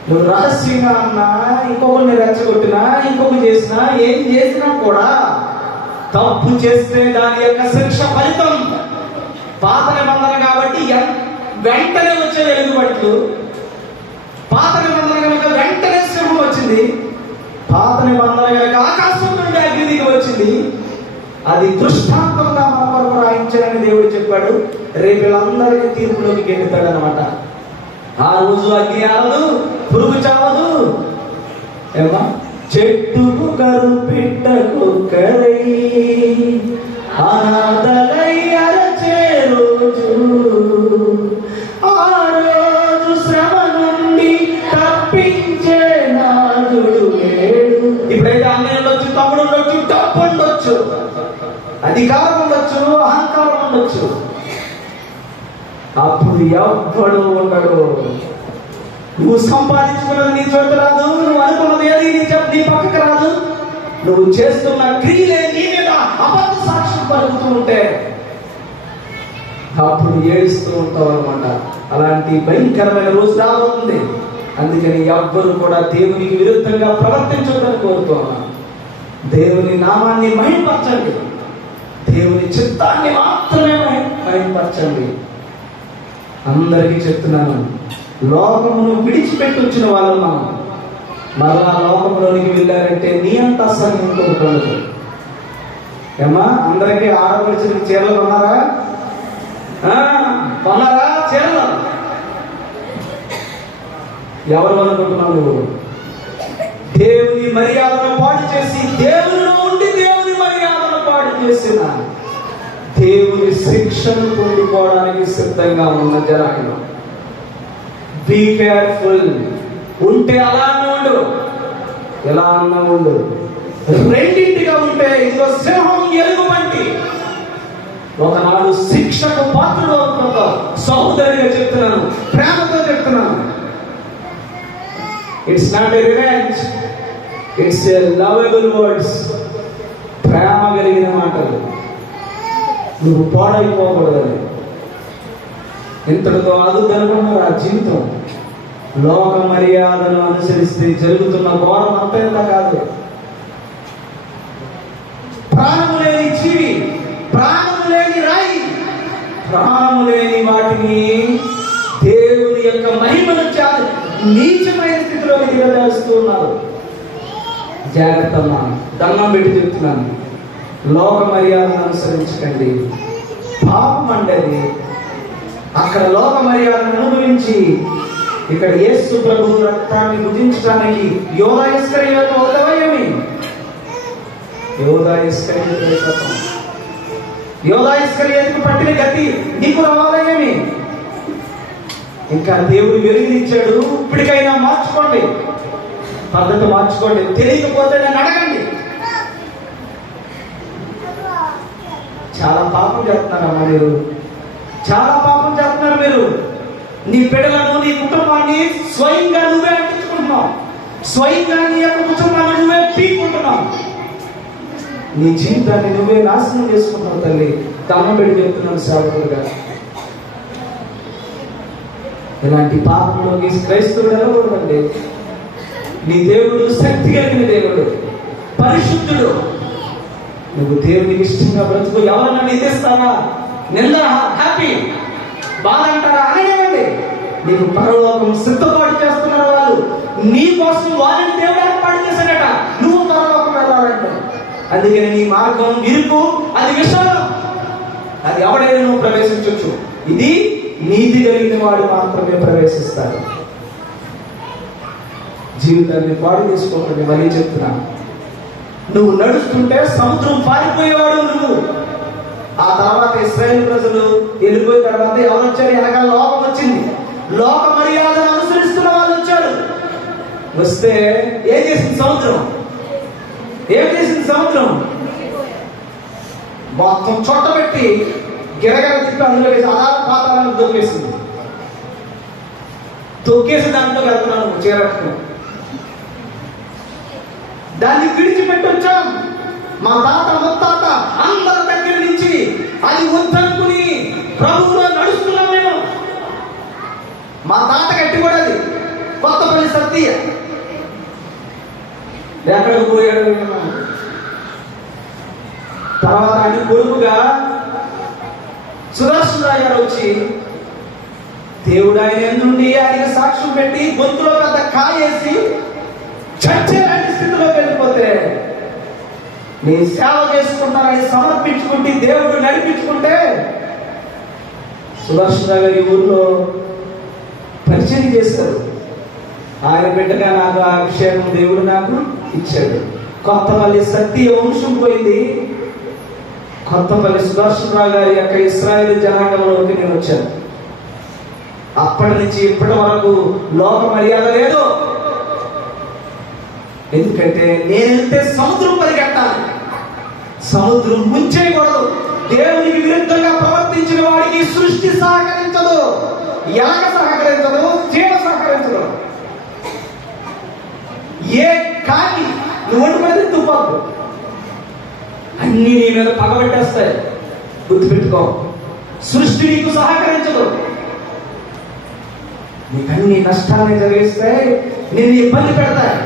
నువ్వు రహస్యంగా అన్నా, ఇంకొకరిని రెచ్చగొట్టినా, ఇంకొకరు చేసినా, ఏం చేసినా కూడా తప్పు చేస్తే దాని యొక్క శిక్ష ఫలితం పాత నిబంధన కాబట్టి వెంటనే వచ్చే వెలుగుబట్లు. పాత నిబంధన కనుక వెంటనే సింహం వచ్చింది. పాత నిబంధన కనుక ఆకాశం నుండి అగ్ని దిగి వచ్చింది. అది దృష్టాంతంగా మన కొరకు రాయించాలని దేవుడు చెప్పాడు. రేపు వీళ్ళందరికీ తీర్పులోకి గెలుతాడు అనమాట. ఆ రోజు అగ్ని ఆరదు, పురుగు చావదు. చెట్టుకు కరు పిట్టకు కరై అనాథలై అరచే రోజు, ఆ రోజు శ్రమ నుండి తప్పించే నాదుడు లేడు. ఇప్పుడైతే అన్నయ్య ఉండొచ్చు, తమ్ముడు ఉండొచ్చు, డబ్బు ఉండొచ్చు, అధికారం ఉండొచ్చు, అహంకారం ఉండొచ్చు. అప్పుడు ఎవ్వడు ఉండడు. నువ్వు సంపాదించుకున్నది నీ చోట రాదు, నువ్వు అనుకున్నది ఏది నీ పక్కకు రాదు. నువ్వు చేస్తున్న క్రియలే నీ మీద అబద్ధ సాక్ష్యం పలుకుతూ ఉంటే అప్పుడు ఏడుస్తూ ఉంటావు అనమాట. అలాంటి భయంకరమైన రోజు రాబోతుంది. అందుకని ఎవ్వరు కూడా దేవునికి విరుద్ధంగా ప్రవర్తించొద్దని కోరుతున్నాను. దేవుని నామాన్ని మహిమపరచండి, దేవుని చిత్తాన్ని మాత్రమే మహిమపరచండి. అందరికీ చెప్తున్నాను, లోకమును విడిచిపెట్టి వచ్చిన వాళ్ళు మనం మరలా లోకంలోనికి వెళ్ళారంటే నీ అంత అసలు ఇంకొకరు. ఏమా అందరికీ ఆడపడిచిన చీరలు కొన్నారా? కొన్నారా చీరలు? ఎవరు అనుకుంటున్నావు నువ్వు? దేవుని మర్యాదను పాడు చేసి, దేవునిలో ఉండి దేవుని మర్యాదను పాడు చేసిన, దేవుని శిక్షను పొందుకోవడానికి సిద్ధంగా ఉన్న జనాంగం. Be careful. ఉంటే అలానే ఉండు, ఎలా అన్నా ఉండు. రెండింటిగా ఉంటే ఇదిగో సింహం ఎలుగు వంటి ఒకనాడు శిక్షకు పాత్రలు అవుతుంటావు. సహోదరిగా చెప్తున్నాను, ప్రేమతో చెప్తున్నాను. It's not a revenge, it's a lovable words. ప్రేమ కలిగిన మాటలు. నువ్వు పాడైపోకూడదని. ఇంతటితో ఆదుదనుకున్నారు ఆ జీవితం. లోక మర్యాదను అనుసరిస్తే జరుగుతున్న ఘోరం అంతా కాదు. ప్రాణము లేని జీవి, ప్రాణము లేని రాయి, ప్రాణము లేని వాటిని దేవుని యొక్క మహిమను చాలా నీచమైన స్థితిలోకి దిగజేస్తూ ఉన్నారు. జాగ్రత్త, దండం పెట్టి చెప్తున్నాను. లోక మర్యాదను అనుసరించకండి. పాపం అండి అది. అక్కడ లోక మర్యాదను అనుభవించి ఇక్కడ యేసు ప్రభు రక్తాన్ని భుజించడానికి యోధా ఇస్కరియోతు అవుతావా ఏమి? యోధా ఇస్కరియోతుకు పట్టిన గతి నీకు రావాలా ఏమి? ఇంకా దేవుడు వెలుగునిచ్చాడు. ఇప్పటికైనా మార్చుకోండి, పద్ధతి మార్చుకోండి. తెలియకపోతే నన్ను అడగండి. చాలా పాపం చేస్తున్నారమ్మా మీరు, చాలా పాపం చేస్తున్నారు మీరు. నీ బిడ్డలను, నీ కుటుంబాన్ని స్వయంగా నువ్వే అంటించుకుంటున్నావు, స్వయంగా నీ యొక్క కుటుంబాన్ని నువ్వే పీక్కుంటున్నావు, నీ జీవితాన్ని నువ్వే నాశనం చేసుకుంటున్నావు. తల్లి దండం పెట్టి చెప్తున్నాను సేవకులుగా, ఇలాంటి పాపంలోకి క్రైస్తవుడు వెళ్ళకూడదండి. నీ దేవుడు శక్తి కలిగిన దేవుడు, పరిశుద్ధుడు. నువ్వు దేవునికి ఇష్టంగా బ్రతుకు. ఎవరన్నా నిందిస్తారా, నింద హ్యాపీ, బాధ అంటారా, అనేయండి. నీకు పరలోకం సిద్ధపాటు చేస్తున్నారు వాళ్ళు. నీ కోసం వారిని దేవుడు ఏర్పాటు చేశాడట, నువ్వు పరలోకం వెళ్ళాలంటే. అందుకని నీ మార్గం ఇరుకు, అది విషయం, అది ఎవడైనా నువ్వు ప్రవేశించవచ్చు. ఇది నీతి కలిగిన వాడు మాత్రమే ప్రవేశిస్తారు. జీవితాన్ని పాడు చేసుకోకండి. మళ్ళీ చెప్తున్నా, నువ్వు నడుస్తుంటే సముద్రం పారిపోయేవాడు నువ్వు. ఆ తర్వాత ఇశ్రాయేలు ప్రజలు వెళ్ళిపోయిన తర్వాత ఎవరు వచ్చారు? వెనకాల లోకం వచ్చింది. లోక మర్యాదను అనుసరిస్తున్న వాళ్ళు వచ్చారు. వస్తే ఏం చేసింది సముద్రం? ఏం చేసింది సముద్రం? మొత్తం చొట్టబెట్టి గిరగర తిప్పి అందులో వేసి అదాల పాతాలను తొక్కేసింది. తొక్కేసి దాంట్లో వెళ్తున్నాను చేరట్టు. దాన్ని విడిచిపెట్టొచ్చాం. మా తాత ముత్తాత అందరి దగ్గర నుంచి అది వద్దనుకుని ప్రభువులో నడుస్తున్నాం మేము. మా తాత కట్టి కూడా అది కొత్తపల్లి సత్య ఎక్కడికి పోయాడు. తర్వాత ఆయన కొడుకుగా సుదర్శనరావు గారు వచ్చి దేవుడు ఆయన నుండి ఆయనకి సాక్ష్యం పెట్టి గొంతులో పెద్ద కాయేసి చచ్చే లాంటి స్థితిలోకి వెళ్ళిపోతే, నీ సేవ చేసుకుంటారని సమర్పించుకుంటే, దేవుడు నడిపించుకుంటే, సుదర్శనరావు గారి ఊర్లో పరిచయం చేశారు. ఆయన బిడ్డగా నాకు ఆ అభిషేకం దేవుడు నాకు ఇచ్చాడు. కొత్తపల్లి సత్య వంశం పోయింది. కొత్తపల్లి సుదర్శనరావు గారి యొక్క ఇశ్రాయేలు జనాంగంలోకి నేను వచ్చాను. అప్పటి నుంచి ఇప్పటి వరకు లోక మర్యాద లేదు. ఎందుకంటే నేనైతే సముద్రం పరిగెట్టాలి, సముద్రం ముంచేయకూడదు. దేవునికి విరుద్ధంగా ప్రవర్తించిన వాడికి సృష్టి సహకరించదు, ఎలక సహకరించదు, చీమ సహకరించదు. ఏ కాకి నువ్వు వండుకునేది తుపాకు, అన్ని నీ మీద పగబెట్టేస్తాయి. గుర్తుపెట్టుకో, సృష్టి నీకు సహకరించదు. నీకు అన్ని నష్టాన్ని జరిగిస్తాయి, నిన్ను ఇబ్బంది పెడతాయి.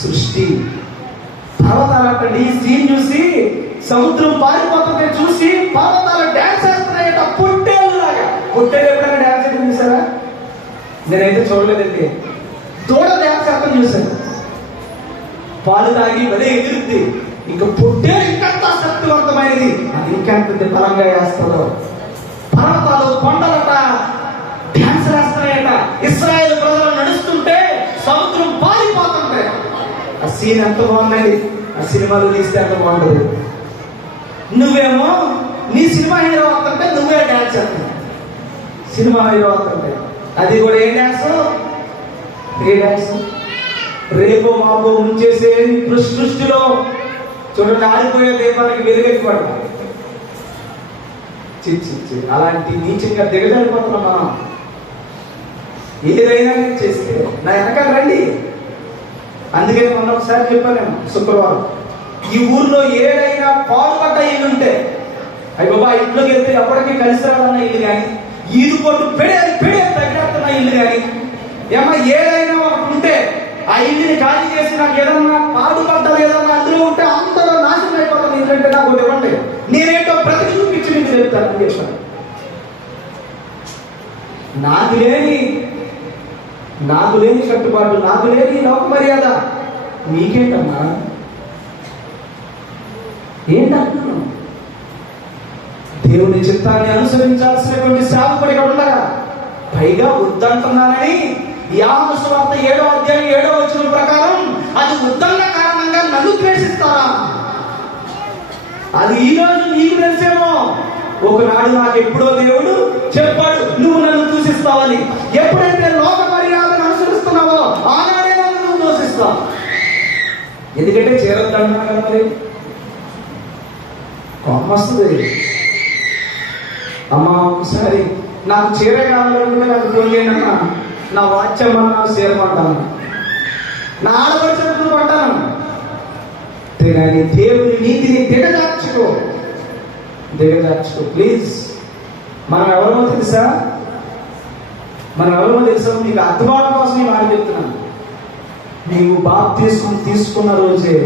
సృష్టి పర్వతాలంటే ఈ సీన్ చూసి, సముద్రం పారిపోతుంటే చూసి పర్వతాలు డాన్స్ వేస్తున్నాయట పొట్టేళ్ళలాగా. పొట్టేలు ఎప్పుడైనా డాన్స్ వేయడం చూసారా? నేనైతే చూడలేదండి. దూడ డాన్స్ వేస్తాను చూశాను. పాలు తాగి అదే ఎగురుద్ది. ఇంకా పొట్టేలు ఇంకంత శక్తివంతమైనది, అది ఇంకెంత బలంగా వేస్తుందో. పర్వతాలు కొండలట డాన్స్ వేస్తున్నాయట. ఇశ్రాయేలు ప్రజలు నడుస్తుంటే సముద్రం పారిపోతుంటే ఆ సీన్ ఎంత బాగున్నది. ఆ సినిమాలు తీస్తే ఎంత బాగుంటుంది. నువ్వేమో నీ సినిమా హీరో అవుతుంటే నువ్వే డాన్స్ చేస్తున్నావు. సినిమా హీరో అవుతుంటే అది కూడా ఏ డాన్స్? ఏ డాన్స్? రేపు మాపు ముంచేసే సృష్టిలో చూడండి, ఆరిపోయే దీపానికి వెలుగెట్టుకోండి. చిచ్చి అలాంటి నీచంగా దిగజారిపోతున్నాం మనం. ఏదైనా చేస్తే నా వెనకాల రండి. అందుకని మొన్న ఒకసారి చెప్పాను నేను, శుక్రవారం, ఈ ఊర్లో ఏదైనా పాడుపడ్డ ఇల్లు ఉంటే, అయ్యి బాబా ఇంట్లోకి వెళ్తే ఎప్పటికీ కలిసి రాదన్న ఇల్లు కానీ, ఈదు కొట్టు పెడే తగిలేస్తున్న ఇల్లు కానీ, ఏమన్నా ఏదైనా ఒకటి ఉంటే ఆ ఇల్లుని ఖాళీ చేసి నాకు ఏదన్నా పాడుపడ్డ ఏదన్నా అందులో ఉంటే అందరూ నాశనం అయిపోతాను. ఎందుకంటే నాకు ఒకటి ఇవ్వండి, నేనేంటో ప్రతి చూపించి మీకు చెప్తాను చెప్పాను. నాకు లేని కట్టుబాటు, నాకు లేని లోక మర్యాద నీకేంటమ్మా? ఏంటంటున్నాను? దేవుని చిత్తాన్ని అనుసరించాల్సినటువంటి సేవకుడు ఇక్కడ ఉండగా పైగా వద్దంటున్నానని యోహాను సువార్త 7వ అధ్యాయం 7వ వచనం ప్రకారం అది వద్దన్న కారణంగా నన్ను ద్వేషిస్తారా? అది ఈ రోజు నీకు తెలిసేమో. ఒకనాడు నాకు ఎప్పుడో దేవుడు చెప్పాడు, నువ్వు నన్ను దూషిస్తావని. ఎప్పుడైతే లోక మర్యాదను అనుసరిస్తున్నావో ఆనాడే నన్ను నువ్వు దూషిస్తావు. ఎందుకంటే చేరొద్దన్నా కదా, మరి కోపం వస్తుంది. అమ్మా ఒకసారి నాకు చీర కావాలనుకుంటే నాకు ఫోన్ చేయండి అమ్మా, నా వాచ్ అమ్మా చీర కొంటాను, నా ఆడపడుచులు కొంటాను. కానీ దేవుని నీతిని దిగజార్చుకో ప్లీజ్. మనం ఎవరో తెలుసా? మీకు అర్థమవడం కోసం ఈ మాట చెప్తున్నాను. నీవు బాప్తిస్మం తీసుకున్న రోజే,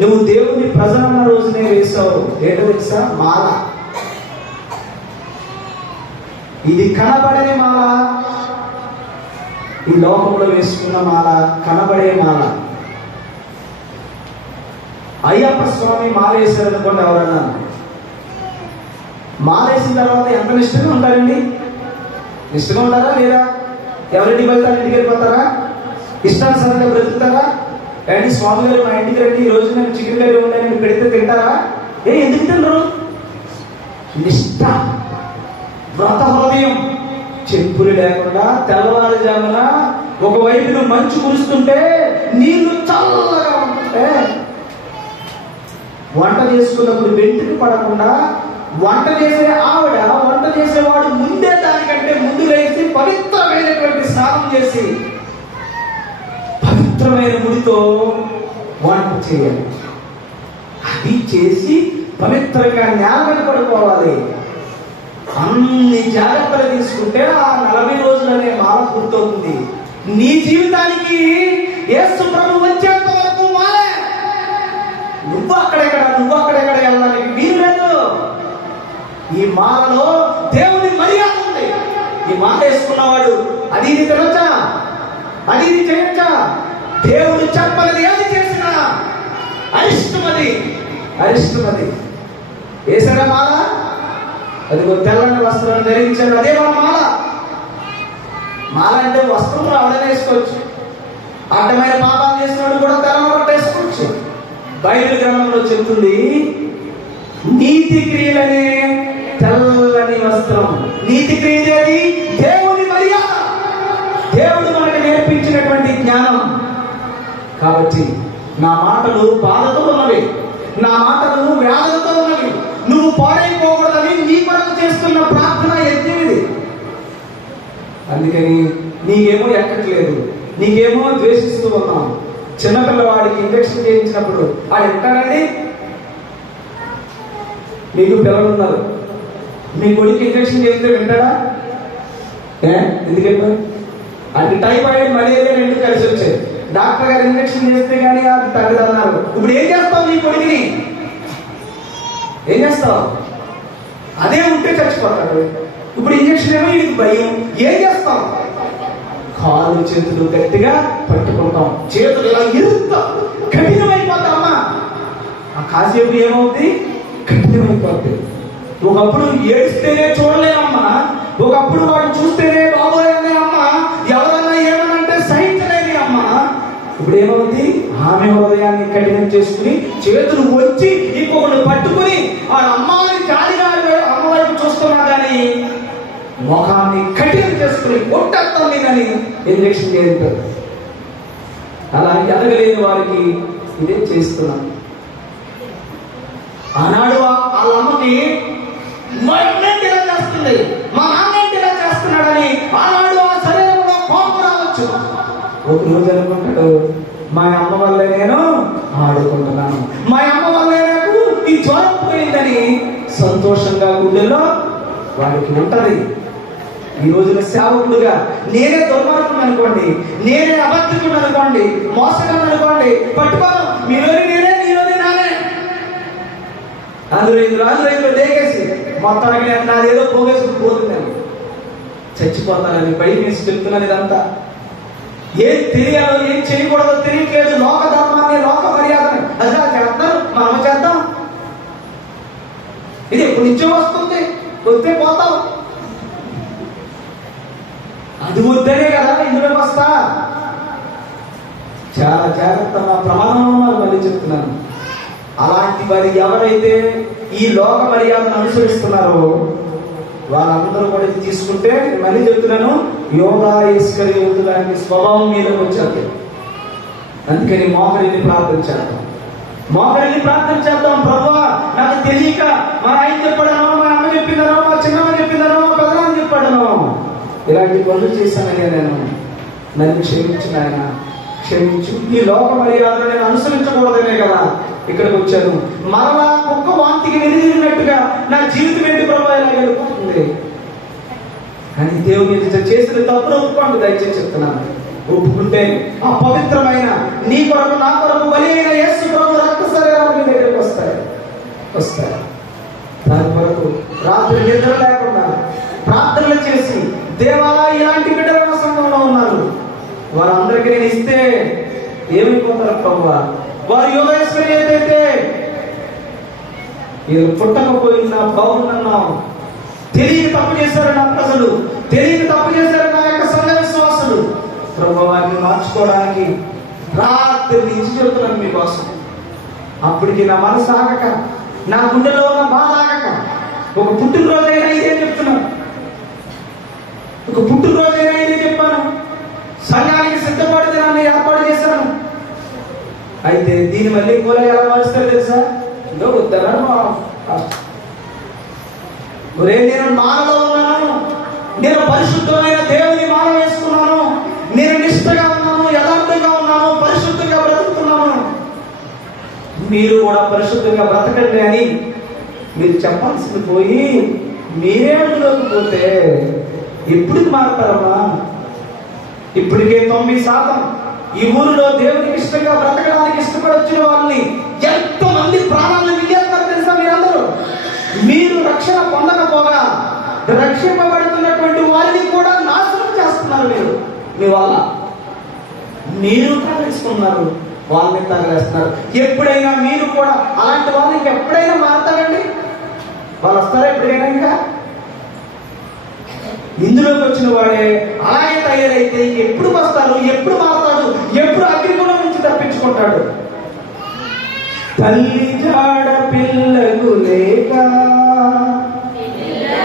నువ్వు దేవుని ప్రజలన్న రోజునే వేసావు. ఏంటో తెలుసా? మాల. ఇది కనబడే మాల, ఈ లోకంలో వేసుకున్న మాల కనబడే మాల. అయ్యప్ప స్వామి మాల వేశారనుకోండి, ఎవరన్నా మాల వేసిన తర్వాత ఎంత నిష్ఠగా ఉంటారండి? నిష్ఠగా ఉంటారా లేదా? ఎవరింటికి వెళ్తారా? ఇంటికి వెళ్ళిపోతారా? ఇష్టానుసారంగా బ్రతుకుతారా? ఏంటి స్వామి గారు మా ఇంటికి రండి, ఈ రోజు నేను చికెన్ కర్రీ ఉందని పెడితే తింటారా? ఎందుకు తినరు? నిష్ఠ, వ్రత హృదయం. చెప్పులు లేకుండా తెల్లవారుజామున ఒకవైపున మంచు కురుస్తుంటే నీళ్లు చల్లగా ఉంటే వంట చేసుకున్నప్పుడు వెంట్రుక పడకుండా వంట చేసే ఆవిడ, వంట చేసేవాడు ముందే దానికంటే ముందు లేచి పవిత్రమైనటువంటి స్నానం చేసి పవిత్రమైన ముడితో వంట చేయాలి. అది చేసి పవిత్రంగా నేల పడుకోవాలి. అన్ని జాగ్రత్తలు తీసుకుంటే ఆ 40 రోజులనే మాల పూర్తవుతుంది. నీ జీవితానికి యేసు ప్రభు వచ్చేంత వరకు మాలే. నువ్వు అక్కడెక్కడ వెళ్ళడానికి వీలు లేదు. ఈ మాలలో దేవుని మర్యాద ఉంది. ఈ మాల వేసుకున్నవాడు అది ఇది తినొచ్చా, అది ఇది చేయొచ్చా? దేవుడు చెప్పలేదు ఏది చేసినా అరిష్టమది. వేసారా మాల? అదిగో తెల్లని వస్త్రాన్ని ధరించాడు, అదే మన మాల. మాల అంటే వస్త్రం ఎవడైనా వేసుకోవచ్చు. అడ్డమైన పాపాలు చేసినవాడు కూడా తెల్లవారు వేసుకోవచ్చు. బైబిల్ గ్రంథంలో చెప్తుంది, నీతి క్రియలనే తెల్లని వస్త్రం. నీతి క్రియలేది దేవుని మర్యాద, దేవుడు మనకు నేర్పించినటువంటి జ్ఞానం. కాబట్టి నా మాటలు బాధతో ఉన్నవి, నా మాటలు వ్యాధులతో ఉన్నవి. నువ్వు పాడైపోకూడదని నీ కొరకు చేస్తున్న ప్రార్థన యజ్ఞం ఇది. అందుకని నీకేమో ఎక్కట్లేదు, నీకేమో ద్వేషిస్తూ ఉన్నాం. చిన్నపిల్లవాడికి ఇంజక్షన్ చేయించినప్పుడు అది ఎక్కారండి. మీకు పిల్లలు ఉన్నారు, మీ కొడుకు ఇంజక్షన్ చేస్తే వింటాడా? ఎందుకంటే అది టైఫాయిడ్, మలేరియా 2 కలిసి వచ్చాయి. డాక్టర్ గారు ఇంజక్షన్ చేస్తే కానీ అది తగ్గదన్నారు. ఇప్పుడు ఏం చేస్తావు? నీ కొడుకుని ఏం చేస్తావు? అదే ఉంటే చచ్చిపోతాడు. ఇప్పుడు ఇంజక్షన్ ఏమో ఇది భయం. ఏం చేస్తాం? కాళ్ళు చేతులు గట్టిగా పట్టుకుంటాం, చేతులు ఇలా ఇరుస్తాం, కఠినమైపోతామా? ఆ కాసేపు ఏమవుతుంది? కఠినమైపోతుంది. ఒకప్పుడు ఏడిస్తేనే చూడలేనమ్మా, ఒకప్పుడు వాడు చూస్తేనే బాబోయనే అమ్మ, ఎవరన్నా ఏమనంటే సహించలేని అమ్మ. ఇప్పుడు ఏమవుతుంది? ఆమె హృదయాన్ని కఠినం చేసుకుని చేతులు వచ్చి ఇంకొకరు పట్టుకుని ఆ అమ్మాయిని జాలిగా అమ్మ వైపు చూస్తున్నా కానీ ముఖాన్ని కఠినం చేసుకుని కొట్టేస్తాం కానీ ఇంజక్షన్ చేస్తారు. అలా ఎదగలేని వారికి ఇదే చేస్తున్నాం. ఆనాడు వాళ్ళ అమ్మకి మా అన్నేంటి ఇలా చేస్తుంది, మా నాన్నేంటి ఇలా చేస్తున్నాడని ఆనాడు ఆ శరీరంలో కోపం రావచ్చు. ఒక రోజు అనుకుంటాడు, మా అమ్మ వల్లే నేను ఆడుకుంటున్నాను, మా అమ్మ వల్లే నాకు ఈ జ్వరం పోయిందని సంతోషంగా గుండెలో వాడికి ఉంటది. ఈ రోజున సేవకుడుగా నేనే దుర్మార్గుడు అనుకోండి, నేనే అబద్ధికుడు అనుకోండి, మోసగాడు అనుకోండి, పట్టుకోను మీలోని నేనే, నీలోని నానే, అందులో దేగేసి మొత్తానికి నేను నాదేదో పోగేసుకుని పోతున్నాను, చచ్చిపోతానని భయం వేసి చెప్తున్నాను. ఇదంతా ఏం తెలియాలో ఏం చేయకూడదో తెలియట్లేదు. లోక ధర్మాన్ని, లోక మర్యాదని అది చేస్తారు, మనం చేద్దాం. ఇది ఎప్పుడు నుంచో వస్తుంది, వస్తే పోతాం. ఇది వద్దనే కదా ఇందులోకి వస్తా. చాలా జాగ్రత్త, మా ప్రమాదంలో ఉన్నారు. మళ్ళీ చెప్తున్నాను, అలాంటి వారి ఎవరైతే ఈ లోక మర్యాదను అనుసరిస్తున్నారో వాళ్ళందరూ కూడా ఇది తీసుకుంటే, మళ్ళీ చెప్తున్నాను, యోగా ఇస్కరియోతు లాంటి స్వభావం మీదకి వచ్చారు. అందుకని మోకరిల్లి ప్రార్థన చేద్దాం, మోకరిల్లి ప్రార్థన చేద్దాం. ప్రభువా, నాకు తెలియక మా ఆయన చెప్పాడనో, మా అమ్మ చెప్పిందనో, మా చిన్నమ్మ చెప్పిందనో, మా పెదనాన్న చెప్పాడనో ఇలాంటి పనులు చేశానని నేను, నన్ను క్షమించిన ఆయన క్షమించు. ఈ లోక మర్యాదను నేను అనుసరించకూడదనే కదా ఇక్కడికి వచ్చాను. మరలా కుక్క వాంతికి వెలిగినట్టుగా నా జీవితం ఏంటి ప్రభు ఇలా వెళ్ళిపోతుంది అని దేవుని చేసిన తప్పును ఒప్పుకోండి. దయచేసి చెప్తున్నాను, ఒప్పుకుంటే ఆ పవిత్రమైన నీ కొరకు నా కొరకు బలైన యేసు ప్రభు రక్త శరీరాలు మీ దగ్గరికి వస్తాయి. దాని కొరకు రాత్రి నిద్ర లేకుండా ప్రార్థనలు చేసి, దేవా ఇలాంటి బిడ్డలు నా సంఘంలో ఉన్నారు, వారందరికీ నేను ఇస్తే ఏమైపోతారు ప్రభువా? వారు యోగేశ్వరి ఏదైతే ఇది పుట్టకపోయినా బాగున్నాం, తెలియక తప్పు చేశారు నా ప్రజలు, తెలియక తప్పు చేశారు నా యొక్క సంఘ విశ్వాసులు. ప్రభువాన్ని మార్చుకోవడానికి రాత్రి నుంచి చెబుతున్నాను మీకోసం. అప్పటికి నా మనసు ఆగక, నా గుండెలో ఉన్న బాధ ఆగక, ఒక పుట్టినరోజైనా ఇదే చెప్తున్నాను, ఒక పుట్టినరోజైనా ఇదే చెప్పాను. సంఘానికి సిద్ధపడి దాన్ని ఏర్పాటు చేశాను. అయితే దీన్ని మళ్ళీ కూడా ఎలా మారుస్తారు తెలుసా? ఇంకో వద్దన్నాను, నేను మానలో ఉన్నాను, నేను పరిశుద్ధమైన దేవుని మాల వేసుకున్నాను, నేను నిష్ఠగా ఉన్నాను, యథార్థంగా ఉన్నాను, పరిశుద్ధంగా బ్రతుకుతున్నాను, మీరు కూడా పరిశుద్ధంగా బ్రతకండి అని మీరు చెప్పాల్సింది పోయి మీరే అందులోకి పోతే ఎప్పుడు మారుతారమ్మా? ఇప్పటికే 90% ఈ ఊరిలో దేవునికి ఇష్టంగా బ్రతకడానికి ఇష్టపడి వచ్చిన వాళ్ళని ఎంతమంది ప్రాణాలను మిగిలిస్తారు తెలుసా మీరందరూ? మీరు రక్షణ పొందకపోగా రక్షింపబడుతున్నటువంటి వారిని కూడా నాశనం చేస్తున్నారు మీరు. మీ వల్ల మీరు తగలేసుకున్నారు, వాళ్ళని తగలేస్తున్నారు. ఎప్పుడైనా మీరు కూడా అలాంటి వాళ్ళకి ఎప్పుడైనా మారుతారండి? వాళ్ళు వస్తారా ఎప్పుడైనా? ఇంకా ఇందులోకి వచ్చిన వాడే అలాగే తయారైతే ఎప్పుడు వస్తారు, ఎప్పుడు మారుతాడు, ఎప్పుడు అగ్నిగుణం నుంచి తప్పించుకుంటాడు? తల్లి జాడ పిల్లకు లేక,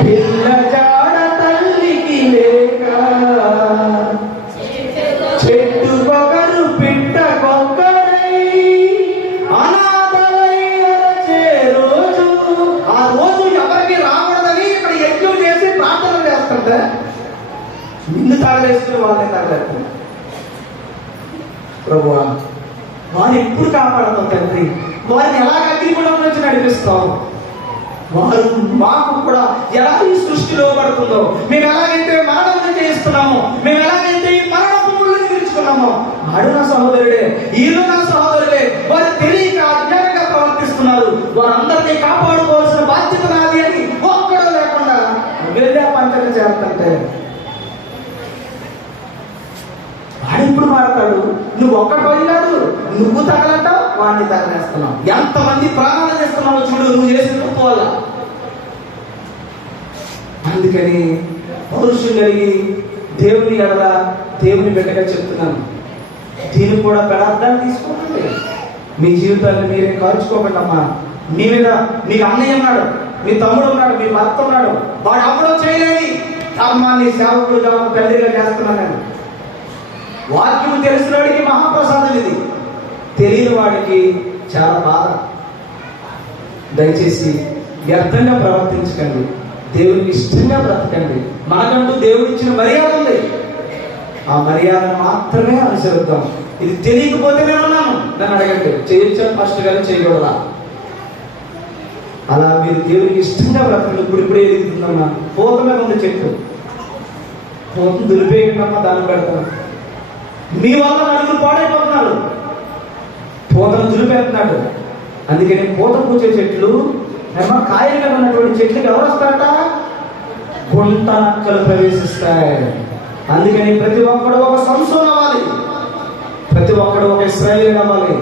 పిల్ల జాడ తల్లికి లేక, చెట్టుకొకరు పిట్టకొక్కరై అనాథలై అరచే రోజు. ఆ రోజు ఎవరికి రాకూడదని ఇక్కడ యజ్ఞం చేసి ప్రార్థన చేస్తుంటే నిన్ను తగలేసుకుని వాళ్ళని తగలేస్తుంది. ప్రభువా, వారిని ఎప్పుడు కాపాడతావు తండ్రి? వారిని ఎలాగ అగ్నిగుణం నుంచి నడిపిస్తావు? వారు మాకు కూడా ఎలా ఈ సృష్టిలో పడుతుందో, మేము ఎలాగైతే మరణం చేయిస్తున్నామో, మేము ఎలాగైతే ఈ మరణపు ముళ్ళని విరుచుకున్నామో, వాడు నా సహోదరుడే, వీళ్ళు నా సహోదరుడే, వారు తెలియక అజ్ఞానంగా ప్రవర్తిస్తున్నారు, వారందరినీ కాపాడుకోవాల్సిన బాధ్యత నాది అని ఒక్కడో లేకుండా వెళ్ళే పంచక చేస్తుంటే వాడెప్పుడు మారతాడు? నువ్వు ఒక్కడు పోయినాడు, నువ్వు తగలంటావు, వాడిని తగలేస్తున్నావు. ఎంతమంది ప్రాణాలు చేస్తున్నావు చూడు, నువ్వు చేసిన తప్పు వల్ల. అందుకని పౌరుషం కలిగి దేవుని ఎడల దేవుని బిడ్డగా చెప్తున్నాను, దీన్ని కూడా పెడార్థాన్ని తీసుకోకండి. మీ జీవితాన్ని మీరే కాల్చుకోకండి అమ్మా. మీ మీద మీకు అన్నయ్య ఉన్నాడు, మీ తమ్ముడు ఉన్నాడు, మీ భర్త ఉన్నాడు, వాడు అవ్వడం చేయలేని ధర్మాన్ని సేవకుడుగా తండ్రిగా చేస్తున్నాను నేను. వాక్యం తెలిసిన వాడికి మహాప్రసాదం ఇది, తెలియని వాడికి చాలా బాధ. దయచేసి వ్యర్థంగా ప్రవర్తించకండి, దేవునికి ఇష్టంగా బ్రతకండి. మనకంటూ దేవుడు ఇచ్చిన మర్యాద ఉంది, ఆ మర్యాదను మాత్రమే అనుసరిద్దాం. ఇది తెలియకపోతే నేనున్నాను, నన్ను అడగండి, చేయొచ్చా ఫస్ట్ గారు, చేయకూడదా? అలా మీరు దేవునికి ఇష్టంగా బ్రతకండి. ఇప్పుడిప్పుడే ఎదుగుతుందమ్మా, పూత మీద ఉంది చెట్టు, పూతను దులిపేయకుండా దాన్ని పెడతాను. మీ వల్ల నలుగురు పాడైపోతున్నారు, పూతను దులిపేస్తున్నాడు. అందుకని పూత పూచే చెట్లు కాయలుగా ఉన్నటువంటి చెట్లకి ఎవరు వస్తారట? గుంట నక్కలు ప్రవేశిస్తాయి. అందుకని ప్రతి ఒక్కడు ఒక సంసోన్ అవ్వాలి, ప్రతి ఒక్కడు ఒక ఇశ్రాయేలు అవ్వాలి.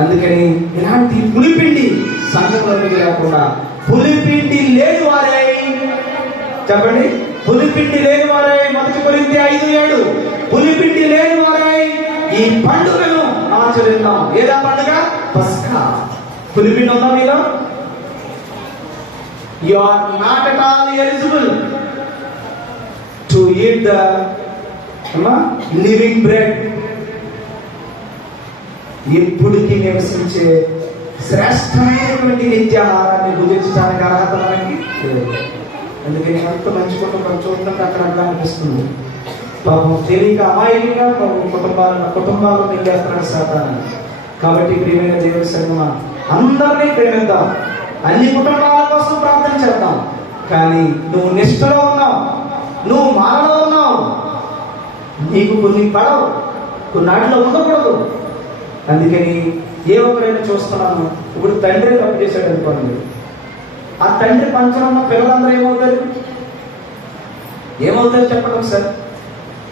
అందుకని ఇలాంటి పులిపిండి సంఘంలోకి లేకుండా, పులిపిండి లేని వారే చెప్పండి, పులిపిండి లేని వారై, 1 కొరింథీ 5:7, పులిపిండి లేని వారై ఈ పండుగను ఆచరిద్దాం. ఏదా పండుగ? పస్కా. పులిపిండి ఉందా మీలో? You are not at all eligible to eat the living bread. ఎప్పుడుకి నివసించే శ్రేష్టమైనటువంటి నిత్యాహారాన్ని భుజించడానికి అర్హత మనకి లేదు. అందుకని అంత మంచి కుటుంబం చూడటం అక్కడ అనిపిస్తుంది. పాపం తెలియక అమాయకంగా కుటుంబాలను నిండేస్తున్నాడు సాతాను. కాబట్టి ప్రియమైన దేవుని సంగమా, అందరినీ ప్రేమిద్దాం, అన్ని కుటుంబాల కోసం ప్రార్థన చేద్దాం. కానీ నువ్వు నిష్ఠలో ఉన్నావు, నువ్వు మారలో ఉన్నావు, నీకు కొన్ని పడవు, కొన్నాటిలో ఉండకూడదు. అందుకని ఏ ఒక్కరైనా చూస్తున్నాను, ఇప్పుడు తండ్రి తప్పు చేశాడు అనుకోండి, ఆ తండ్రి పంచం ఉన్న పిల్లలందరూ ఏమవుతారు చెప్పడం సార్?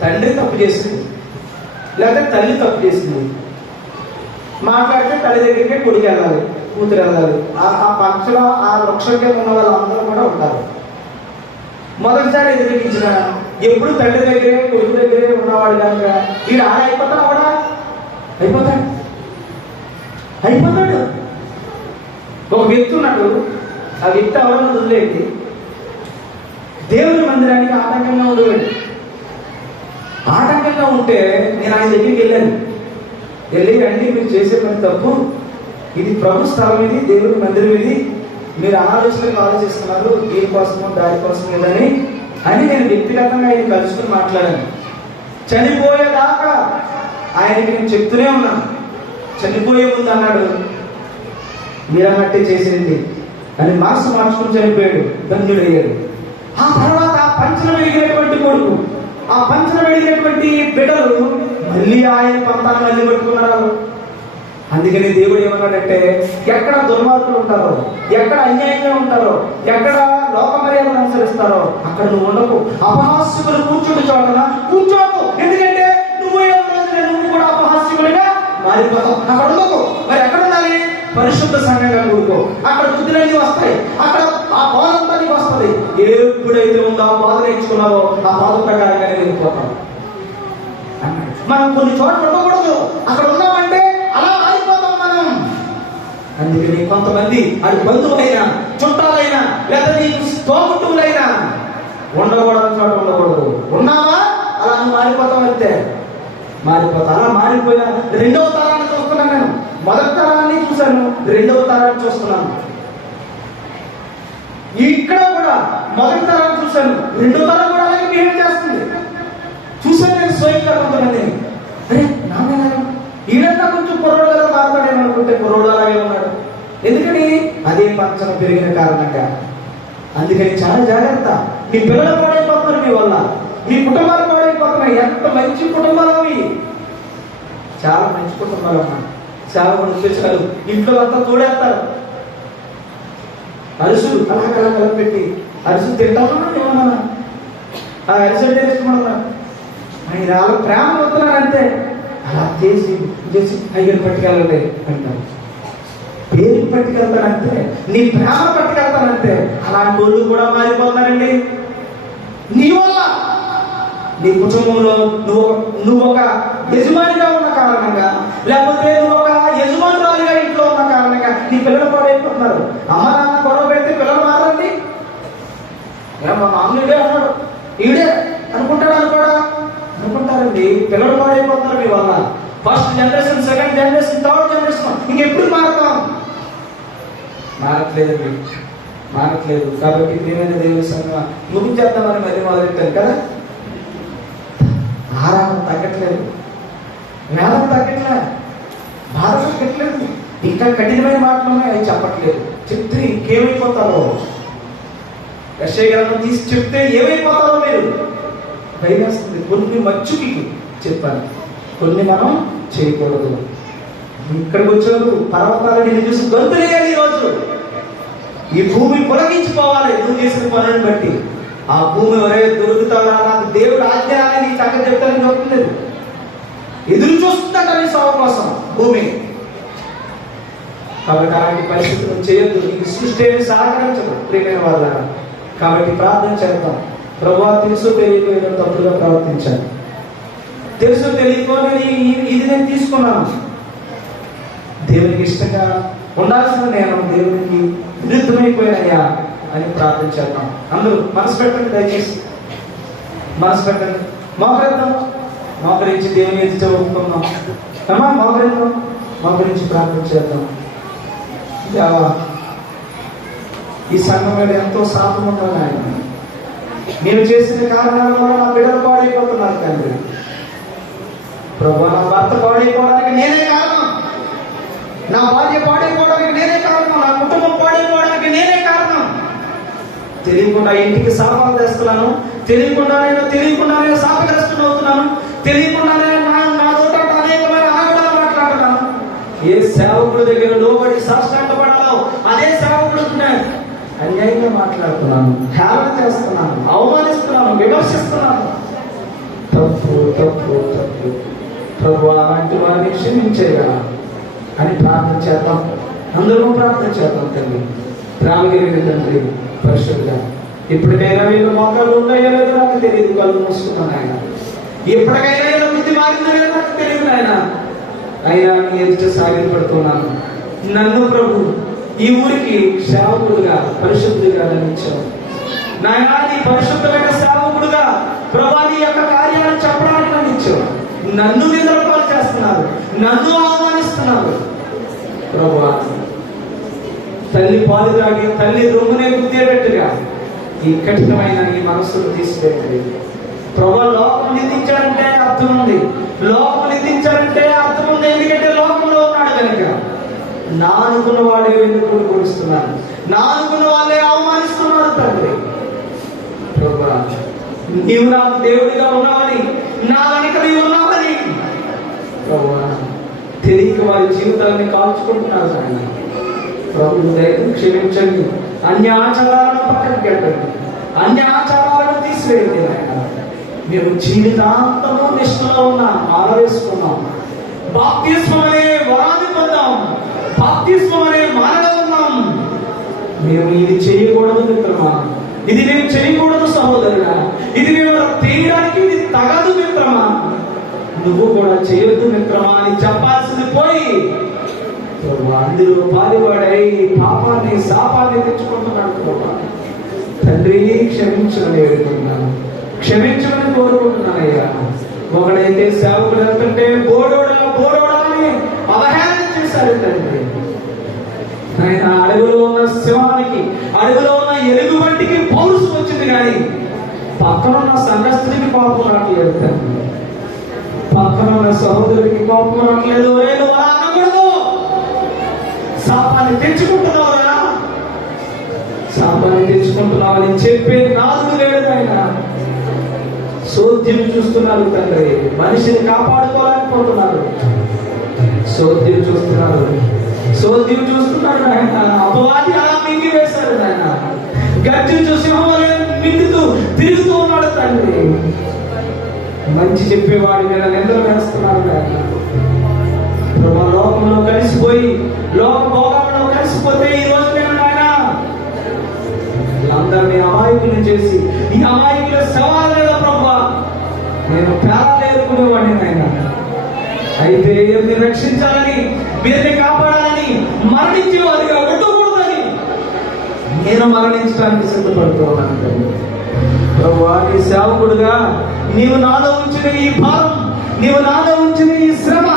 తండ్రి తప్పు చేసింది, లేకపోతే తల్లి తప్పు చేసింది, మాట్లాడితే తల్లి దగ్గరికి కొడుకు వెళ్ళాలి, కూతురు వెళ్ళాలి. ఆ పంచలో ఆ వృక్షంగా ఉన్న వాళ్ళందరూ కూడా ఉంటారు. మొదటిసారి ఎదురుకించిన ఎప్పుడు తండ్రి దగ్గరే కొడుకు దగ్గరే ఉన్నవాడు కనుక వీడు అయిపోతాడు, అవడా అయిపోతాడు. ఒక వ్యక్తి ఉన్నాడు, ఆ వ్యక్తి అవడం వదిలేండి, దేవుని మందిరానికి ఆటంకంగా ఉండేవాడు. ఆటంకంగా ఉంటే నేను ఆయన దగ్గరికి వెళ్ళి రండి, మీరు చేసే పని తప్పు, ఇది ప్రభు స్థలం, ఇది దేవుని మందిరం, ఇది మీరు అనాలోచనగా ఆలోచిస్తున్నారు, దీనికోసమో దానికోసం ఇదని అని నేను వ్యక్తిగతంగా ఆయన కలుసుకుని మాట్లాడాను. చనిపోయేదాకా ఆయనకి నేను చెప్తూనే ఉన్నాను. చనిపోయే ముందు అన్నాడు, మీరన్నట్టే చేసింది అని మనసు మార్చుకుని చనిపోయాడు, ధన్యుడయ్యాడు. ఆ తర్వాత ఆ పంచన వెలిగినటువంటి కొడుకు, ఆ పంచన వెలిగినటువంటి బిడ్డలు మళ్ళీ ఆయన పంతాన్ని మళ్ళీ పట్టుకున్నారు. అందుకని దేవుడు ఏమన్నాడంటే, ఎక్కడ దుర్మార్గులు ఉంటారో, ఎక్కడ అన్యాయంగా ఉంటారో, ఎక్కడ లోక మర్యాదలు అనుసరిస్తారో అక్కడ నువ్వు ఉండకు. అపహాస్యకులు కూర్చుంటే చోటన కూర్చోకు, ఎందుకంటే నువ్వు కూడా అపహాస్యకులుగా మారిపోతావు. అక్కడ ఉండకు. మరి ఎక్కడ ఉండాలి? పరిశుద్ధ సంఘంగా కూడుకో. అక్కడ బుద్ధులన్నీ వస్తాయి, అక్కడ ఆ బోధంతా నీకు వస్తుంది. ఎప్పుడైతే ఉందో ఆ బోధ నేర్చుకున్నావో ఆ బోధ ప్రకారంగానే వెళ్ళిపోతావు. మనం కొన్ని చోట్ల ఉండకూడదు, అక్కడ ఉన్నామంటే అలా ఆగిపోతాం మనం. అందుకని కొంతమంది అది బంధువులైనా, చుట్టాలైనా, లేదా నీకు తోబుట్టువులైనా ఉండకూడని చోట ఉండకూడదు. ఉన్నావా అలా నువ్వు మారిపోతాం, అంతే మారిపోతా. అలా మారిపోయిన రెండవ తరాన్ని చూస్తున్నాను నేను. మొదటి తరాన్ని చూశాను, రెండవ తరాన్ని చూస్తున్నాను. ఇక్కడ కూడా మొదటి తరాన్ని చూశాను, రెండో తరం కూడా అలాగే బిహేవ్ చేస్తుంది. చూశాను నేను స్వయంగా కొంతమంది. అరే నాన్న ఈడంతా కొంచెం కుర్రోడు కదా మారుతాడేమనుకుంటే కుర్రోడు అలాగే ఉన్నాడు. ఎందుకని? అదే పంచన పెరిగిన కారణంగా. అందుకని చాలా జాగ్రత్త. మీ పిల్లలు పాడైపోతున్నారు మీ వల్ల, మీ కుటుంబాలు పాడైపోతున్నాయి. ఎంత మంచి కుటుంబాలు అవి, చాలా మంచి కుటుంబాలు అమ్మా. చాలా మంది స్పెషాలు ఇంట్లో అంతా తోడేస్తారు. అరుసులు అలా పెట్టి అరుసులు తింటామన్నా ఏమన్నా ఆ అరిసెలు తెలుసుకున్నా ఆయన వాళ్ళ ప్రేమ వస్తున్నారు అంతే. అలా చేసి అయ్యని పట్టుకెళ్ళండి అంటారు, పేరుకి పట్టుకెళ్తానంతే, నీ ప్రేమ పట్టుకెళ్తానంతే. అలాంటి వాళ్ళు కూడా మారిపోతారండి నీ వల్ల. నీ కుటుంబంలో నువ్వు ఒక యజమానిగా ఉన్న కారణంగా, లేకపోతే నువ్వు ఒక యజమానురాలిగా ఇంట్లో ఉన్న కారణంగా నీ పిల్లలు పాడైపోతున్నారు. అమ్మ నాన్న గొడవ పెడితే పిల్లలు మారండి, మా మామూలు ఇడే అన్నాడు, ఈడే అనుకుంటారండి. పిల్లలు పాడైపోతున్నారు మీ వల్ల. First generation, second generation, third generation, ఇంకెప్పుడు మారుతాం? మారట్లేదు. కాబట్టి ప్రియమైన దేవుని సంఘం ముగించేద్దామని మళ్ళీ మొదలెట్టాను కదా. ఆరాధన తగ్గట్లేదు, వేదన తగ్గట్లేదు, బాధ తగ్గట్లేదు. ఇంకా కఠినమైన మాటలు ఉన్నాయి, అవి చెప్పట్లేదు. చెప్తే ఇంకేమైపోతారో, యెషయా గ్రంథం తీసి చెప్తే ఏమైపోతారో మీరు భయమేస్తుంది. కొన్ని మచ్చుకి చెప్పాను, కొన్ని మనం చేయకూడదు. ఇక్కడికి వచ్చినప్పుడు పర్వతాలని చూసి గొంతులేయాలి. ఈరోజు ఈ భూమి పొలగించిపోవాలి నువ్వు చేసిన పనులను బట్టి. ఆ భూమి ఎవరే దొరుకుతాడా, నాకు దేవుడు ఆజ్ఞాన్ని నీ చక్కగా చెప్తానని చెప్తులేదు. ఎదురు చూస్తుందట నీ సాగు కోసం భూమి. కాబట్టి అలాంటి పరిస్థితులు చేయొద్దు. నీకు సృష్టి ఏమి సహకరించదు ప్రియమైన వాళ్ళ. కాబట్టి ప్రార్థన చేద్దాం. ప్రభువా తెలుసు తెలియక ఏదో తప్పుగా ప్రవర్తించాను, తెలుసు తెలియకోని ఇది నేను తీసుకున్నాను, దేవునికి ఇష్టంగా ఉండాల్సిన నేను దేవునికి విరుద్ధమైపోయానయ్యా అని ప్రార్థన చేద్దాం. అందరూ మనసు పెట్టండి, దయచేసి మనసు పెట్టండి. మోకరించి దేవుని ఎదుట ఒప్పుకుందాం. అమ్మా మోకరిద్దాం, మోకరించి ప్రార్థన చేద్దాం. దేవా, ఈ సంఘం మీద ఎంతో శాపం ఉండాలి ఆయన. నేను చేసిన కారణాల వల్ల నా బిడ్డలు పాడైపోతున్నారు తండ్రి. ప్రభువా, నా భర్త పాడైపోవడానికి నేనే కారణం, నా భార్య పాడైపోవడానికి నేనే కారణం, నా కుటుంబం పాడైపోవడానికి నేనే కారణం. తెలియకుండా ఇంటికి శాపాలు తెస్తున్నాను, తెలియకుండా నేను శాపగ్రస్తులు అవుతున్నాను, తెలియకుండానే నా తోట అనేకమైన ఆగడాలు మాట్లాడుతున్నాను. ఏ సేవకుడి దగ్గర లోబడి సాష్టాంగపడాలో అదే సేవకుడు అన్యాయంగా మాట్లాడుతున్నాను, హేళన చేస్తున్నాను, అవమానిస్తున్నాను, విమర్శిస్తున్నాను. తప్పు తప్పు తప్పు. ప్రభు అలాంటి వారిని క్షమించేగా అని ప్రార్థన చేద్దాం. అందరూ ప్రార్థన చేద్దాం. తండ్రి, ప్రేమగిరి తండ్రి, పరిశుద్ధుడా, ఇప్పటికైనా వీళ్ళు మోకాళ్ళు ఉన్నాయో లేదో నాకు తెలియదు, కళ్ళు మూసుకున్నాను ఆయన. ఎప్పటికైనా ఇలా బుద్ధి మారిందో లేదో నాకు తెలియదు ఆయన. అయినా నీ ఎదుట సాగిపడుతున్నాను. నన్ను ప్రభు ఈ ఊరికి సేవకుడుగా, పరిశుద్ధుడిగా నమ్మించావు నాయన. నీ పరిశుద్ధమైన సేవకుడుగా ప్రభా నీ యొక్క కార్యాలను చెప్పడానికి నమ్మించావు. నన్ను నిద్రపాలు చేస్తున్నారు, నన్ను అవమానిస్తున్నారు. ప్రభా, తల్లి పాలు తాగి తల్లి రొమ్మునే గుద్దేటట్టుగా ఈ కఠినమైన ఈ మనస్సును తీసివేయండి. ప్రభా, లోకం నిందించారంటే అర్థం ఉంది, లోకం నిందించారంటే అర్థం ఉంది. ఎందుకంటే లోకంలో ఉన్నాడు కనుక. నా అనుకున్న వాడే వెన్నుపోటు పొడుస్తున్నారు, నా అనుకున్న వాళ్ళే అవమానిస్తున్నారు. తండ్రి ప్రభా, నీవు నాకు దేవుడిగా ఉన్నావని, నా వెనుక నీవు ఉన్నావని ప్రభా తెలియక వారి జీవితాన్ని కాల్చుకుంటున్నారు. ఆయన ప్రభు దయను క్షమించండి. అన్య ఆచారాలను పక్కన పెట్టండి, అన్య ఆచారాలను తీసివేయండి. ఆయన మేము జీవితాంతము నిష్ఠలో ఉన్నాం, ఆలోచిస్తున్నాం. బాప్తిస్మం అనే వరాన్ని పొందాం, బాప్తిస్మం అనే మానగా ఉన్నాం. మేము ఇది చేయకూడదు మిత్రమా, ఇది మేము చేయకూడదు సహోదరుడా, ఇది మేము తీయడానికి ఇది తగదు మిత్రమా, నువ్వు కూడా చేయొద్దు మిత్రమా అని చెప్పాల్సింది పోయి అందులో పాలువాడై పాపాన్ని శాపాన్ని తెచ్చుకుంటున్నాడు. ప్రభా తండ్రి, క్షమించమని వేడుకుంటున్నాను, క్షమించమని కోరుకుంటున్నానయ్యా. ఒకడైతే సేవకుడు వెళ్తుంటే బోడోడా అని అవహేళన చేశారు తండ్రి. ఆయన అడవిలో ఉన్న సింహానికి, అడవిలో ఉన్న ఎలుగు వంటికి పౌరుషం వచ్చింది, కానీ పక్కనున్న సంఘస్థుడికి కోపం రావట్లేదు తండ్రి, పక్కనున్న సహోదరుడికి కోపం రావట్లేదు. లేదు అలా అనకూడదు, శాపాన్ని తెచ్చుకుంటున్నావురా, శాపాన్ని తెచ్చుకుంటున్నావని చెప్పే నాదుడు లేదు. ఆయన సోద్యం చూస్తున్నారు తండ్రి, మనిషిని కాపాడుకోలేకపోతున్నారు. సోద్యం చూస్తున్నారు, సోద్యం చూస్తున్నారు. ఆయన అపవాది అలా మింగి వేశారు. ఆయన గర్జించు సింహంలో మింగుతూ తిరుగుతూ ఉన్నాడు తండ్రి. మంచి చెప్పేవాడి మీద నిందలు వేస్తున్నారు. ఆయన లోకంలో కలిసిపోయి, లోక భోగంలో కలిసిపోతే ఈ రోజు నేను ఆయన అందరినీ అమాయకులు చేసి, ఈ అమాయకుల సవాలు లేదా ప్రభా, నేను పేరాలు ఎదుర్కొనేవాడిని ఆయన. అయితే వీరిని రక్షించాలని, వీరిని కాపాడాలని, మరణించిన వారిగా ఉండకూడదని నేను మరణించడానికి సిద్ధపడుతున్నాను. ప్రభా, నీ సేవకుడుగా నీవు నాలో ఉంచిన ఈ భారం, నీవు నాలో ఉంచిన ఈ శ్రమ,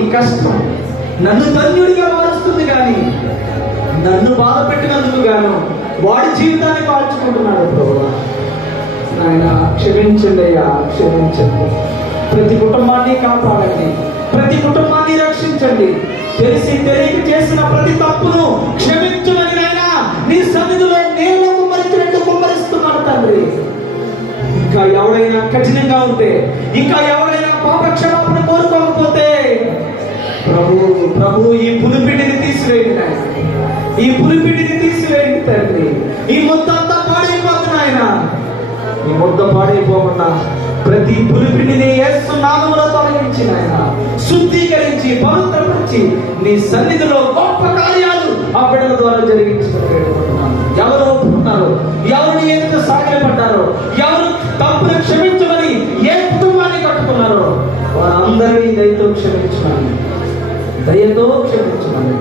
ఈ కష్టం నన్ను ధన్యుడిగా మారుస్తుంది, కానీ నన్ను బాధ పెట్టినందుకు గాను వాడి జీవితాన్ని కాల్చుకుంటున్నాడు. ప్రభువా నాయన, క్షమించండి అయ్యా, క్షమించండి. ప్రతి కుటుంబాన్ని కాపాడండి, ప్రతి కుటుంబాన్ని రక్షించండి. తెలిసి తెలియక చేసిన ప్రతి తప్పును క్షమించమని నాయన నీ సన్నిధిలో నేను కుమ్మరించినట్టు కుమ్మరిస్తున్నాను తండ్రి. ఇంకా ఎవడైనా కఠినంగా ఉంటే, ఇంకా ఎవడైనా పాప క్షమాపణ కోరుకోకపోతే ప్రభు ఈ పులిపిండిని తీసివేయండి నాయన, ఈ పులిపిండిని తీసివేయండి తండ్రి. ఈ ముద్ద అంతా పాడైపోతుంది ఆయన, ఈ ముద్ద పాడైపోకుండా ప్రతి పులిపిండిని యేసు నామములో తొలగించి ఆయన శుద్ధీకరించి, పవిత్రపరిచి నీ సన్నిధిలో గొప్ప కార్యాలు ఆ బిడ్డల ద్వారా జరిగించుకుంటున్నాను. ఎవరో పట్టుకున్నారో, ఎవరిని ఎందుకు సాగిలపడ్డారో, ఎవరు తప్పులు క్షమించమని ఏ కుటుంబాన్ని కట్టుకున్నారో వారందరినీ దయతో క్షమించమని, దయతో క్షమించమని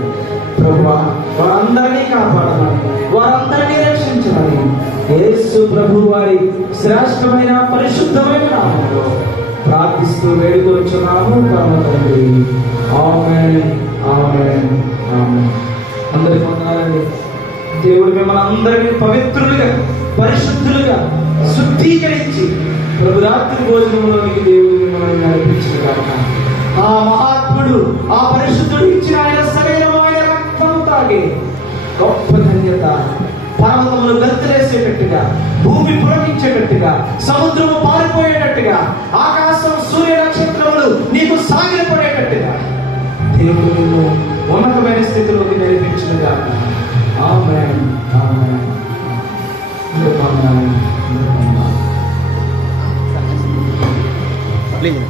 ప్రభువా వారందరినీ కాపాడమని, వారందరినీ రక్షించమని యేసు ప్రభు వారి శ్రేష్టమైన పరిశుద్ధమైన నామములో ప్రార్థిస్తూ వేడుకొచ్చున్నాము పరమ తండ్రి. ఆమేన్, ఆమేన్, ఆమేన్. అందరికీ వందనాలండి. దేవుడు మిమ్మల్ని అందరినీ పవిత్రులుగా, పరిశుద్ధులుగా శుద్ధీకరించి ప్రభు రాత్రి భోజనంలోనికి దేవుడు మిమ్మల్ని నడిపించుగాక. ఆ మహాత్ముడు, ఆ పరిశుద్ధుడు ఇచ్చిన ఆయన శరీరమైన రక్తము తాగే గొప్ప ధన్యత, పర్వతములు గంతులేసేటట్టుగా, భూమి పులకించేటట్టుగా, సముద్రము పారిపోయేటట్టుగా, ఆకాశం సూర్య నక్షత్రములు నీకు సాగిలపడేటట్టుగా దేవుడు నిన్ను ఉన్నతమైన స్థితిలోకి నడిపించునుగా. ఆమేన్, ఆమేన్. ప్లీజ్